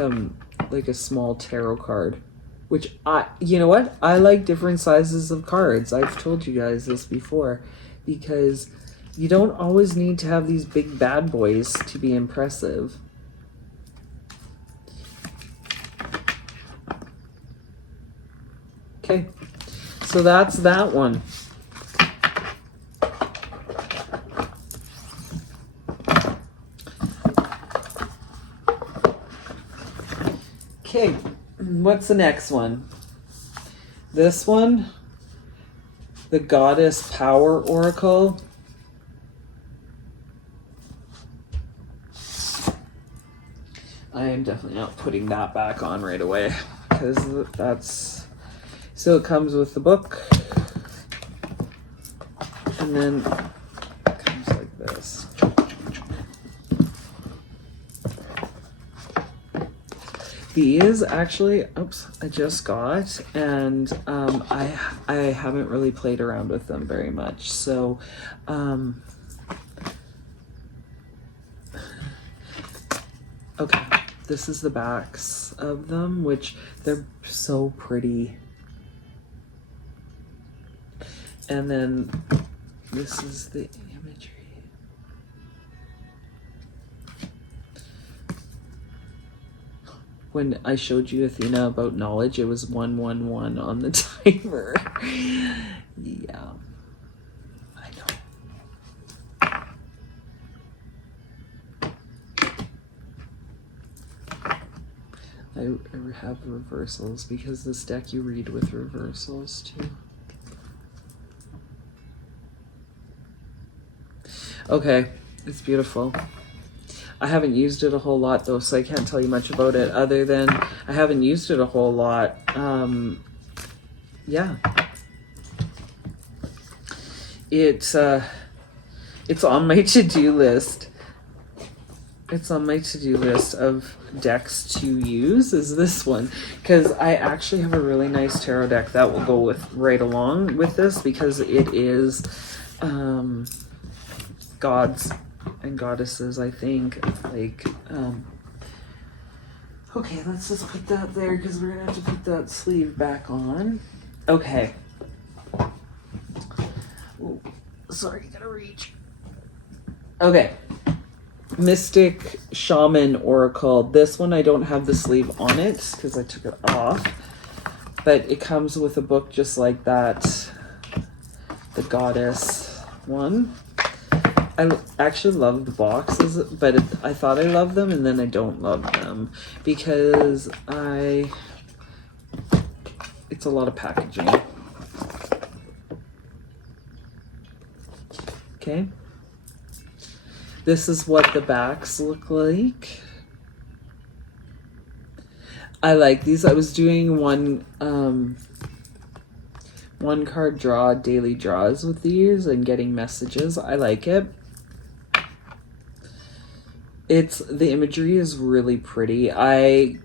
like a small tarot card, which you know what? I like different sizes of cards. I've told you guys this before, because you don't always need to have these big bad boys to be impressive. Okay, so that's that one. Okay, what's the next one? This one, the Goddess Power Oracle. I am definitely not putting that back on right away, because that's... So it comes with the book, and then it comes like this. These actually, oops, I just got, and I haven't really played around with them very much. So, okay, this is the backs of them, which they're so pretty. And then this is the imagery. When I showed you Athena about knowledge, it was 111 on the timer. Yeah, I know. I have reversals because this deck you read with reversals too. Okay, it's beautiful. I haven't used it a whole lot though, so I can't tell you much about it other than I haven't used it a whole lot. Yeah. It's on my to-do list. It's on my to-do list of decks to use is this one, because I actually have a really nice tarot deck that will go with right along with this, because it is gods and goddesses, I think, like okay, let's just put that there because we're gonna have to put that sleeve back on. Okay. Ooh, sorry, gotta reach. Okay, Mystic Shaman Oracle. This one I don't have the sleeve on it because I took it off, but it comes with a book just like that, the goddess one. I actually love the boxes, but I thought I loved them and then I don't love them because it's a lot of packaging. Okay. This is what the backs look like. I like these. I was doing one card draw, daily draws with these and getting messages. I like it. The imagery is really pretty. I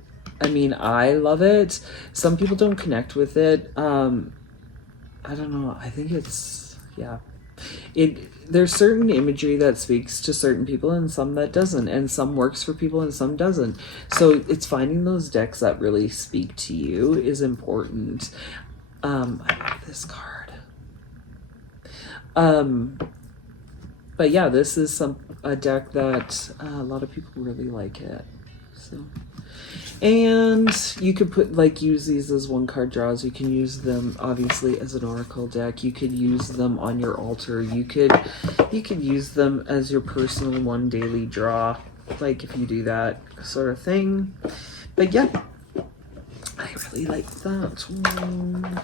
mean, I love it. Some people don't connect with it. I don't know. I think it's, yeah. There's certain imagery that speaks to certain people and some that doesn't, and some works for people and some doesn't. So it's finding those decks that really speak to you is important. I love this card. But yeah, this is a deck that a lot of people really like it. So, and you could use these as one card draws. You can use them obviously as an oracle deck. You could use them on your altar. You could use them as your personal one daily draw, like if you do that sort of thing. But yeah, I really like that one.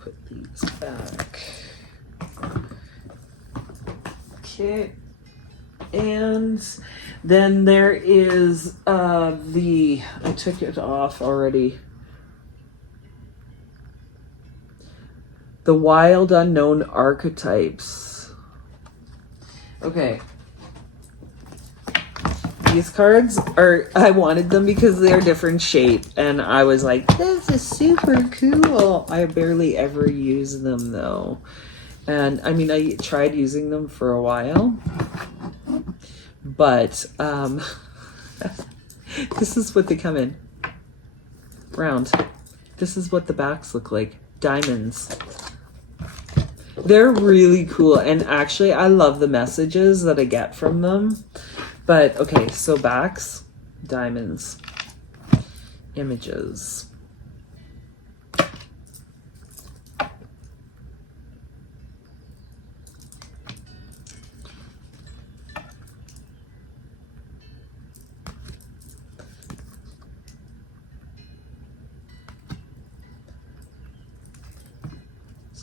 Put these back. Okay, and then there is I took it off already. The Wild Unknown Archetypes. Okay. These cards I wanted them because they're different shape, and I was like, this is super cool. I barely ever use them though. And I mean, I tried using them for a while, but This is what they come in. Round. This is what the backs look like. Diamonds. They're really cool. And actually, I love the messages that I get from them. But, okay, so backs, diamonds, images.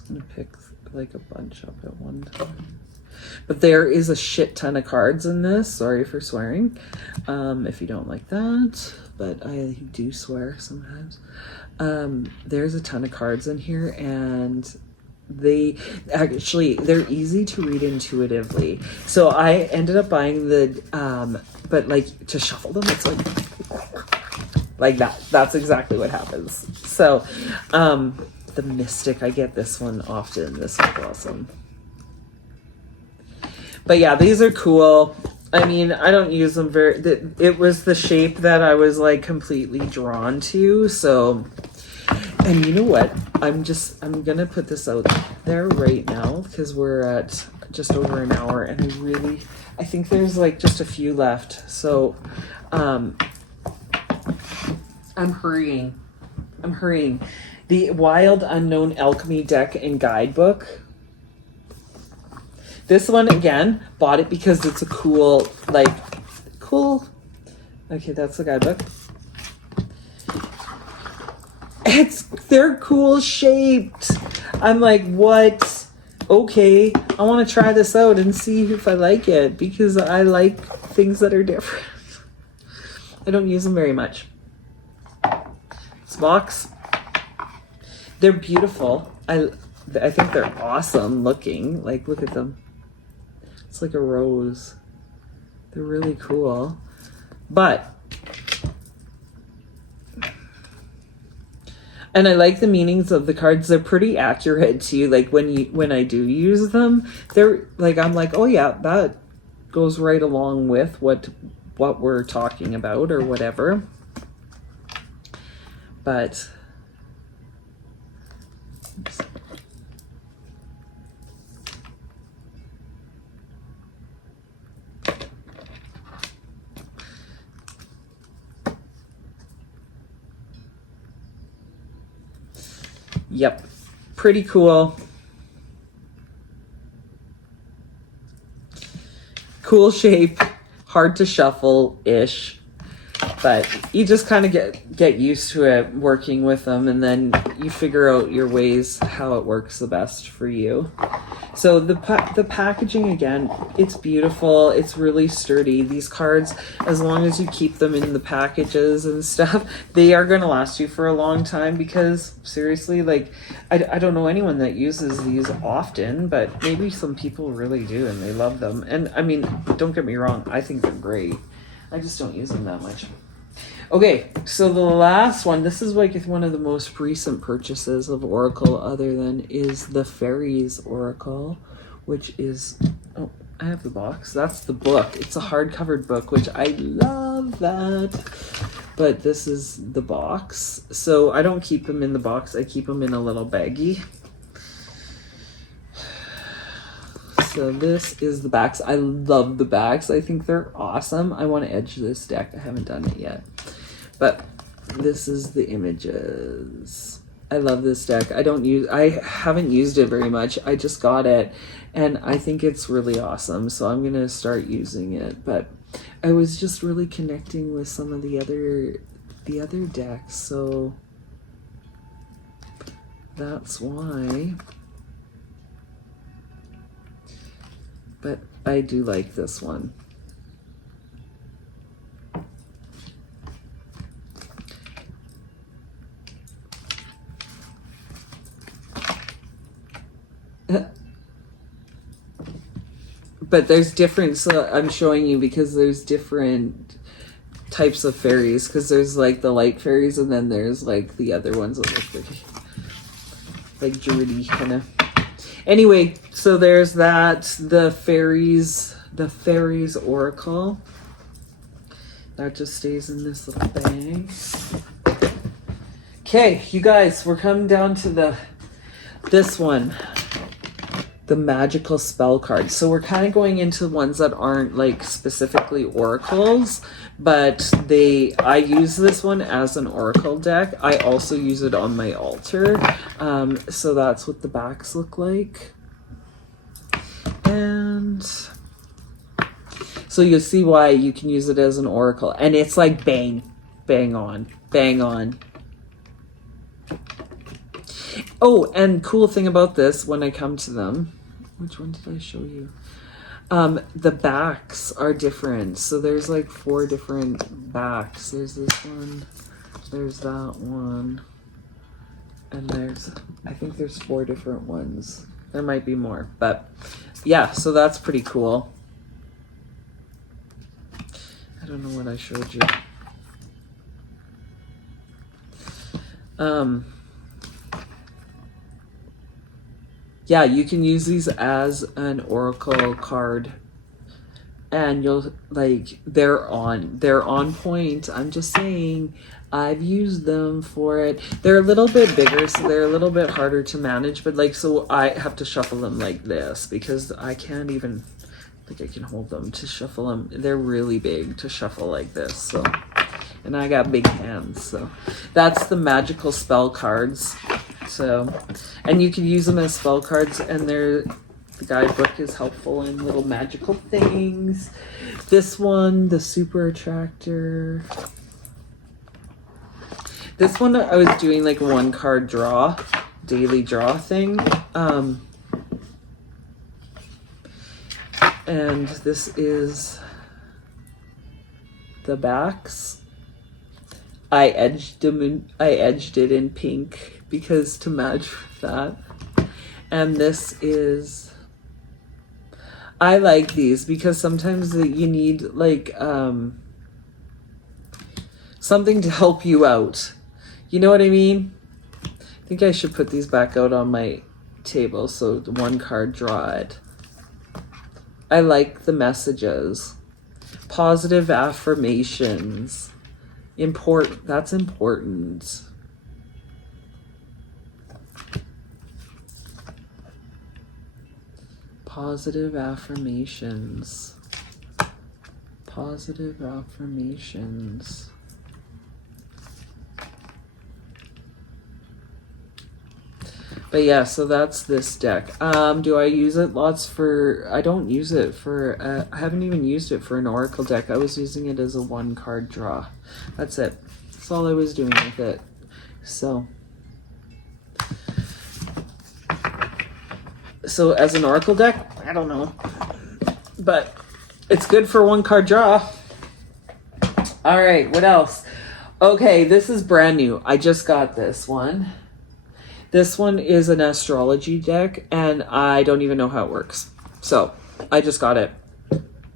Gonna pick like a bunch up at one time, but there is a shit ton of cards in this. Sorry for swearing if you don't like that, but I do swear sometimes. There's a ton of cards in here, and they're easy to read intuitively. So I ended up buying the but like to shuffle them, it's like that. That's exactly what happens. So the Mystic, I get this one often. This one's awesome. But yeah, these are cool. I mean, I don't use them it was the shape that I was like completely drawn to. So, and you know what? I'm gonna put this out there right now because we're at just over an hour, and I think there's like just a few left. So, I'm hurrying. The Wild Unknown Alchemy deck and guidebook. This one, again, bought it because it's a cool. Okay, that's the guidebook. They're cool shaped. I'm like, what? Okay, I want to try this out and see if I like it because I like things that are different. I don't use them very much. This box. They're beautiful. I think they're awesome looking. Like, look at them. It's like a rose. They're really cool. But, and I like the meanings of the cards. They're pretty accurate too. Like when I do use them, they're like, I'm like, oh yeah, that goes right along with what we're talking about or whatever. But yep, pretty cool. Cool shape, hard to shuffle-ish. But you just kind of get used to it working with them, and then you figure out your ways how it works the best for you. So the packaging, again, it's beautiful. It's really sturdy. These cards, as long as you keep them in the packages and stuff, they are going to last you for a long time because seriously, like, I don't know anyone that uses these often, but maybe some people really do and they love them. And I mean, don't get me wrong, I think they're great. I just don't use them that much. Okay, so the last one, this is like one of the most recent purchases of Oracle other than is the Fairies Oracle, which is, oh, I have the box. That's the book. It's a hardcover book, which I love that. But this is the box. So I don't keep them in the box. I keep them in a little baggie. So this is the backs. I love the backs. I think they're awesome. I want to edge this deck. I haven't done it yet. But this is the images. I love this deck. I haven't used it very much. I just got it and I think it's really awesome. So I'm going to start using it. But I was just really connecting with some of the other decks. So that's why. But I do like this one. But there's different, so I'm showing you because there's different types of fairies, because there's like the light fairies and then there's like the other ones that look like Druidy kind of. Anyway, so there's that, the fairies Oracle. that just stays in this little bag. Okay, you guys, we're coming down to this one, the magical spell cards. So we're kind of going into ones that aren't like specifically oracles, but I use this one as an oracle deck. I also use it on my altar. So that's what the backs look like. And so you'll see why you can use it as an oracle. And it's like bang, bang on, bang on. Oh, and cool thing about this, when I come to them, which one did I show you? The backs are different. So there's like 4 different backs. There's this one, there's that one, and I think there's 4 different ones. There might be more, but yeah, so that's pretty cool. I don't know what I showed you. Yeah, you can use these as an oracle card, and you'll like they're on point. I'm just saying, I've used them for it. They're a little bit bigger, so they're a little bit harder to manage, but like, so I have to shuffle them like this because I can't even think I can hold them to shuffle them. They're really big to shuffle like this. So, and I got big hands, so that's the magical spell cards. So, and you can use them as spell cards, and the guidebook is helpful in little magical things. This one, the super attractor. This one I was doing like a 1 card draw, daily draw thing. And this is the backs. I edged it in pink because to match that. And this is, I like these because sometimes you need like something to help you out. You know what I mean? I think I should put these back out on my table so the 1 card draw it. I like the messages. Positive affirmations. That's important. Positive affirmations. Positive affirmations. But yeah, so that's this deck. Do I use it lots for, I don't use it for, I haven't even used it for an oracle deck. I was using it as a 1 card draw. That's it. That's all I was doing with it. So as an oracle deck, I don't know. But it's good for 1 card draw. All right, what else? Okay, this is brand new. I just got this one. This one is an astrology deck, and I don't even know how it works. So I just got it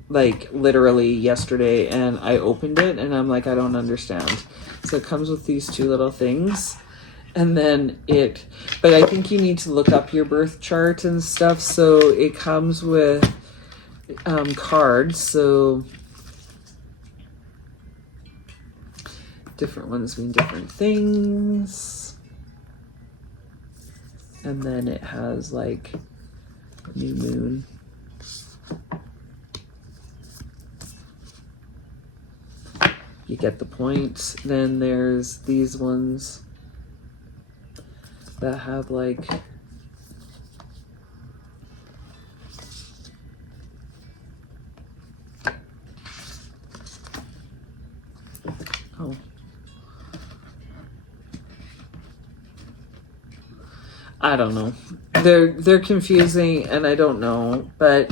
like literally yesterday, and I opened it and I'm like, I don't understand. So it comes with these 2 little things, and then but I think you need to look up your birth chart and stuff. So it comes with cards. So different ones mean different things. And then it has like new moon. You get the point. Then there's these ones that have like I don't know. They're confusing, and I don't know, but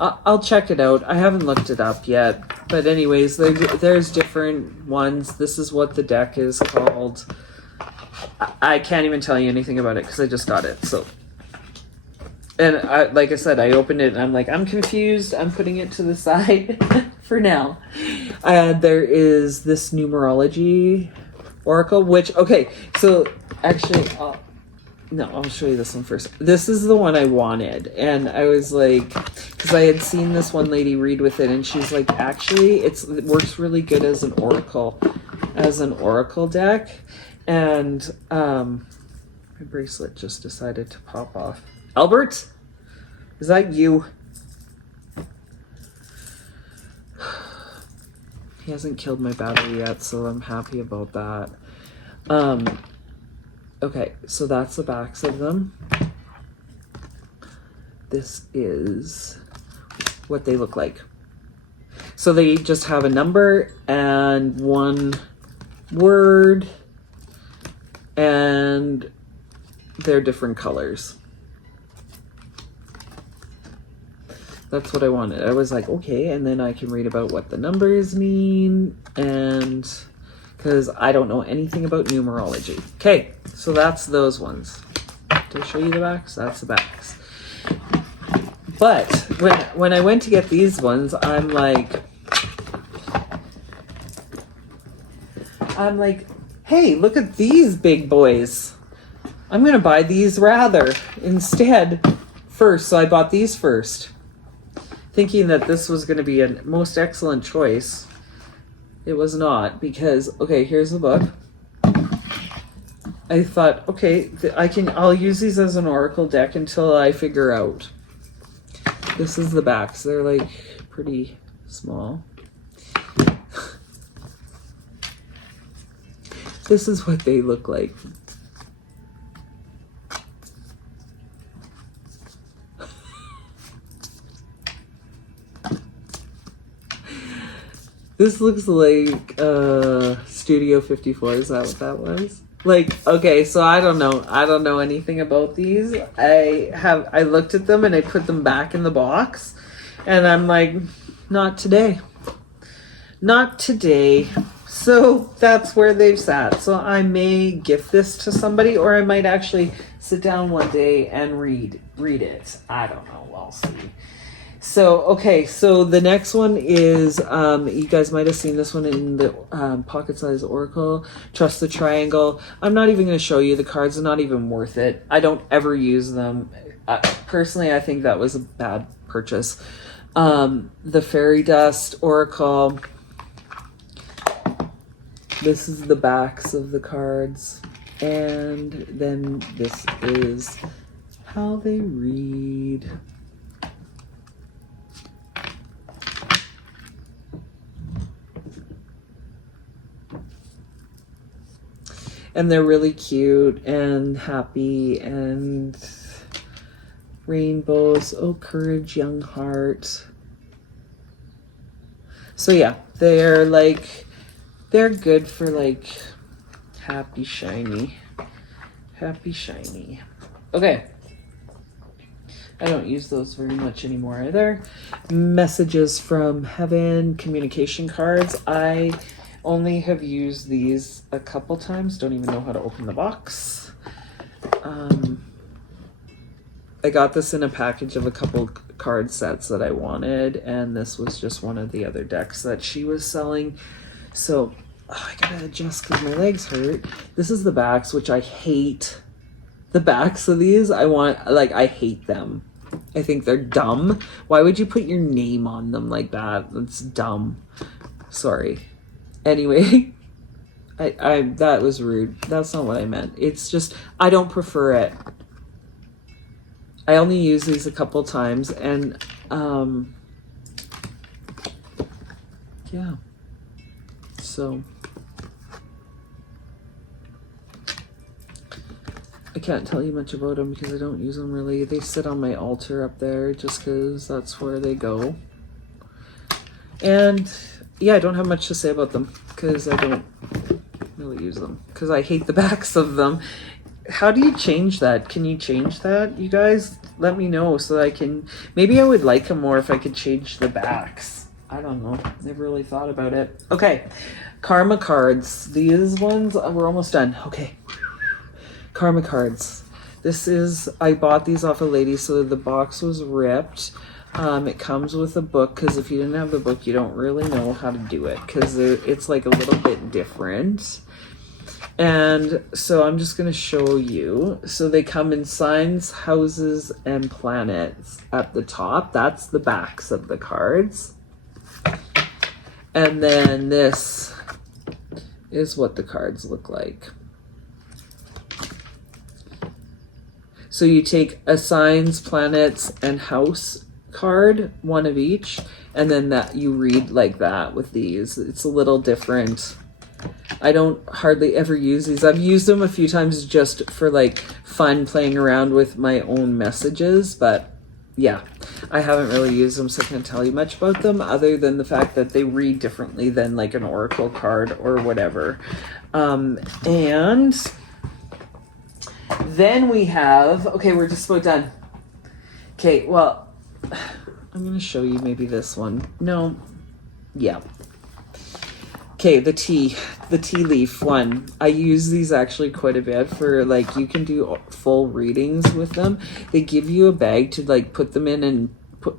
I'll check it out. I haven't looked it up yet, but anyways, there's different ones. This is what the deck is called. I can't even tell you anything about it because I just got it. So, and like I said, I opened it and I'm like, I'm confused. I'm putting it to the side for now. There is this numerology oracle, which, okay, so actually, No, I'll show you this one first. This is the one I wanted. And I was like, because I had seen this one lady read with it, and she's like, actually, it works really good as an oracle deck. And my bracelet just decided to pop off. Albert, is that you? He hasn't killed my battery yet, so I'm happy about that. Okay, so that's the backs of them. This is what they look like. So they just have a number and one word, and they're different colors. That's what I wanted. I was like, okay, and then I can read about what the numbers mean, and because I don't know anything about numerology. Okay, so that's those ones. Did I show you the backs? That's the backs. But when I went to get these ones, I'm like, hey, look at these big boys. I'm gonna buy these rather instead first. So I bought these first, thinking that this was gonna be a most excellent choice. It was not, because, okay, here's the book. I thought, okay, I'll use these as an oracle deck until I figure out. This is the backs. They're like pretty small. This is what they look like. This looks like Studio 54. Is that what that was? Like, okay, so I don't know anything about these. I looked at them and I put them back in the box, and I'm like, not today. Not today. So that's where they've sat. So I may gift this to somebody, or I might actually sit down one day and read it. I don't know. We'll see. So, okay, so the next one is, you guys might have seen this one in the Pocket Size Oracle, Trust the Triangle. I'm not even going to show you. The cards are not even worth it. I don't ever use them. Personally, I think that was a bad purchase. The Fairy Dust Oracle. This is the backs of the cards. And then this is how they read. And they're really cute and happy and rainbows. Oh, courage, young heart. So yeah, they're good for like happy, shiny. Happy, shiny. Okay. I don't use those very much anymore either. Messages from Heaven, communication cards. I only have used these a couple times. Don't even know how to open the box. I got this in a package of a couple card sets that I wanted, and this was just one of the other decks that she was selling. So I gotta adjust because my legs hurt. This is the backs, which I hate. The backs of these, I hate them. I think they're dumb. Why would you put your name on them like that? That's dumb. Sorry. Anyway, that was rude. That's not what I meant. It's just, I don't prefer it. I only use these a couple times, and yeah. So I can't tell you much about them because I don't use them really. They sit on my altar up there just because that's where they go. And yeah, I don't have much to say about them because I don't really use them because I hate the backs of them. How do you change that? Can you change that? You guys let me know so that I can, maybe I would like them more if I could change the backs. I don't know. Never really thought about it. Okay. Karma cards. These ones, we're almost done. Okay. Karma cards. This is, I bought these off a lady, so the box was ripped. It comes with a book because if you didn't have the book, you don't really know how to do it because it's like a little bit different. And so I'm just going to show you. So they come in signs, houses, and planets at the top. That's the backs of the cards. And then this is what the cards look like. So you take a signs, planets, and house card, one of each, and then that you read like that with these. It's a little different. I don't hardly ever use these. I've used them a few times just for like fun, playing around with my own messages, but yeah, I haven't really used them, so I can't tell you much about them other than the fact that they read differently than like an oracle card or whatever. And then we have, okay, we're just about done. Okay, well, I'm going to show you maybe this one. No, yeah. Okay, the tea leaf one. I use these actually quite a bit for like, you can do full readings with them. They give you a bag to like put them in and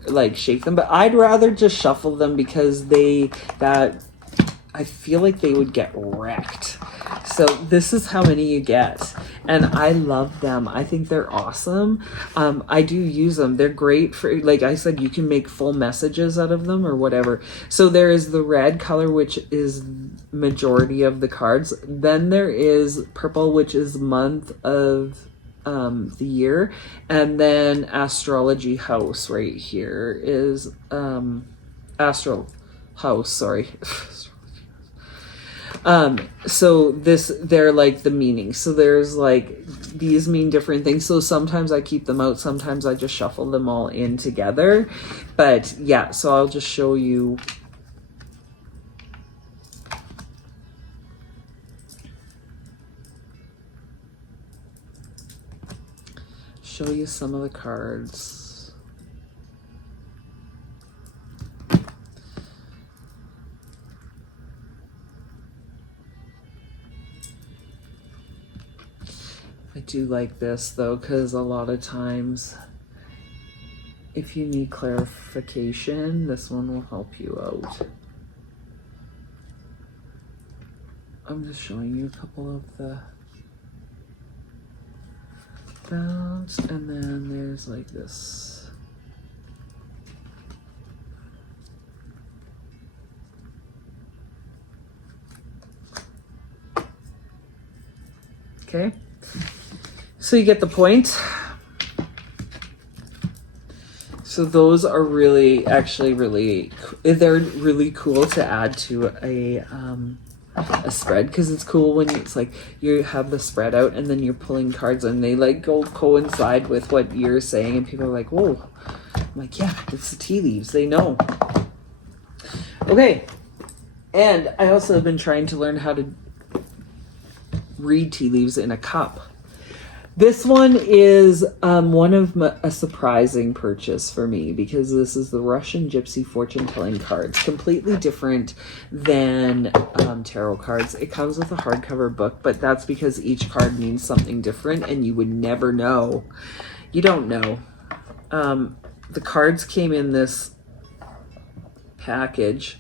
like shake them, but I'd rather just shuffle them because I feel like they would get wrecked. So this is how many you get. And I love them. I think they're awesome. I do use them. They're great for, like I said, you can make full messages out of them or whatever. So there is the red color, which is majority of the cards. Then there is purple, which is month of the year. And then astrology house right here is astral house, sorry. So they're like the meaning. So there's like, these mean different things. So sometimes I keep them out. Sometimes I just shuffle them all in together. But yeah, so I'll just show you. Show you some of the cards. I do like this though, because a lot of times if you need clarification, this one will help you out. I'm just showing you a couple of the bounce, and then there's like this. Okay. So you get the point. So those are really, actually they're really cool to add to a spread, because it's cool when it's like you have the spread out and then you're pulling cards and they like go coincide with what you're saying and people are like, whoa. I'm like, yeah, it's the tea leaves. They know. Okay. And I also have been trying to learn how to read tea leaves in a cup. This one is one of a surprising purchase for me, because this is the Russian Gypsy fortune telling cards. Completely different than tarot cards. It comes with a hardcover book, but that's because each card means something different and you would never know. You don't know. The cards came in this package.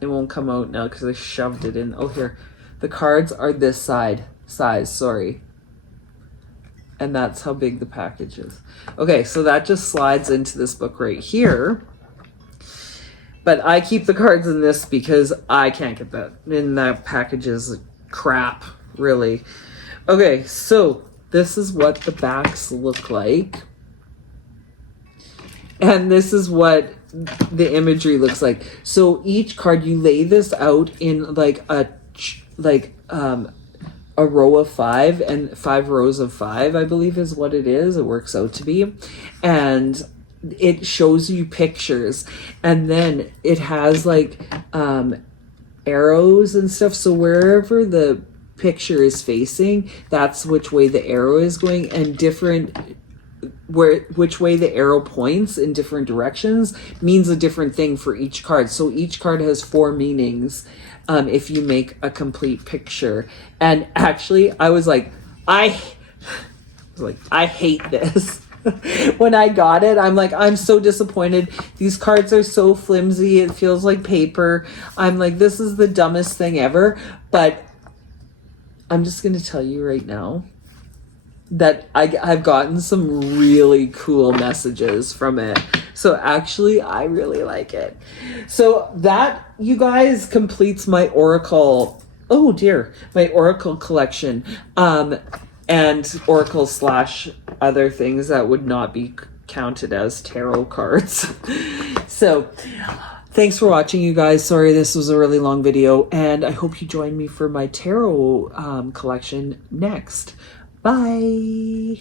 It won't come out now because I shoved it in. Oh, here. The cards are this size, sorry. And that's how big the package is. Okay, so that just slides into this book right here. But I keep the cards in this because I can't get that. And that package is crap, really. Okay, so this is what the backs look like. And this is what the imagery looks like. So each card, you lay this out in like a row of 5, and 5 rows of 5, I believe is what it is. It works out to be. And it shows you pictures, and then it has like arrows and stuff. So wherever the picture is facing, that's which way the arrow is going, and which way the arrow points in different directions means a different thing for each card. So each card has 4 meanings. If you make a complete picture. And actually I was like, I hate this. When I got it, I'm like, I'm so disappointed. These cards are so flimsy. It feels like paper. I'm like, this is the dumbest thing ever. But I'm just going to tell you right now that I've gotten some really cool messages from it. So actually, I really like it. So that, you guys, completes my Oracle. Oh dear, my Oracle collection, and Oracle slash other things that would not be counted as tarot cards. So thanks for watching, you guys. Sorry this was a really long video, and I hope you join me for my tarot collection next. Bye.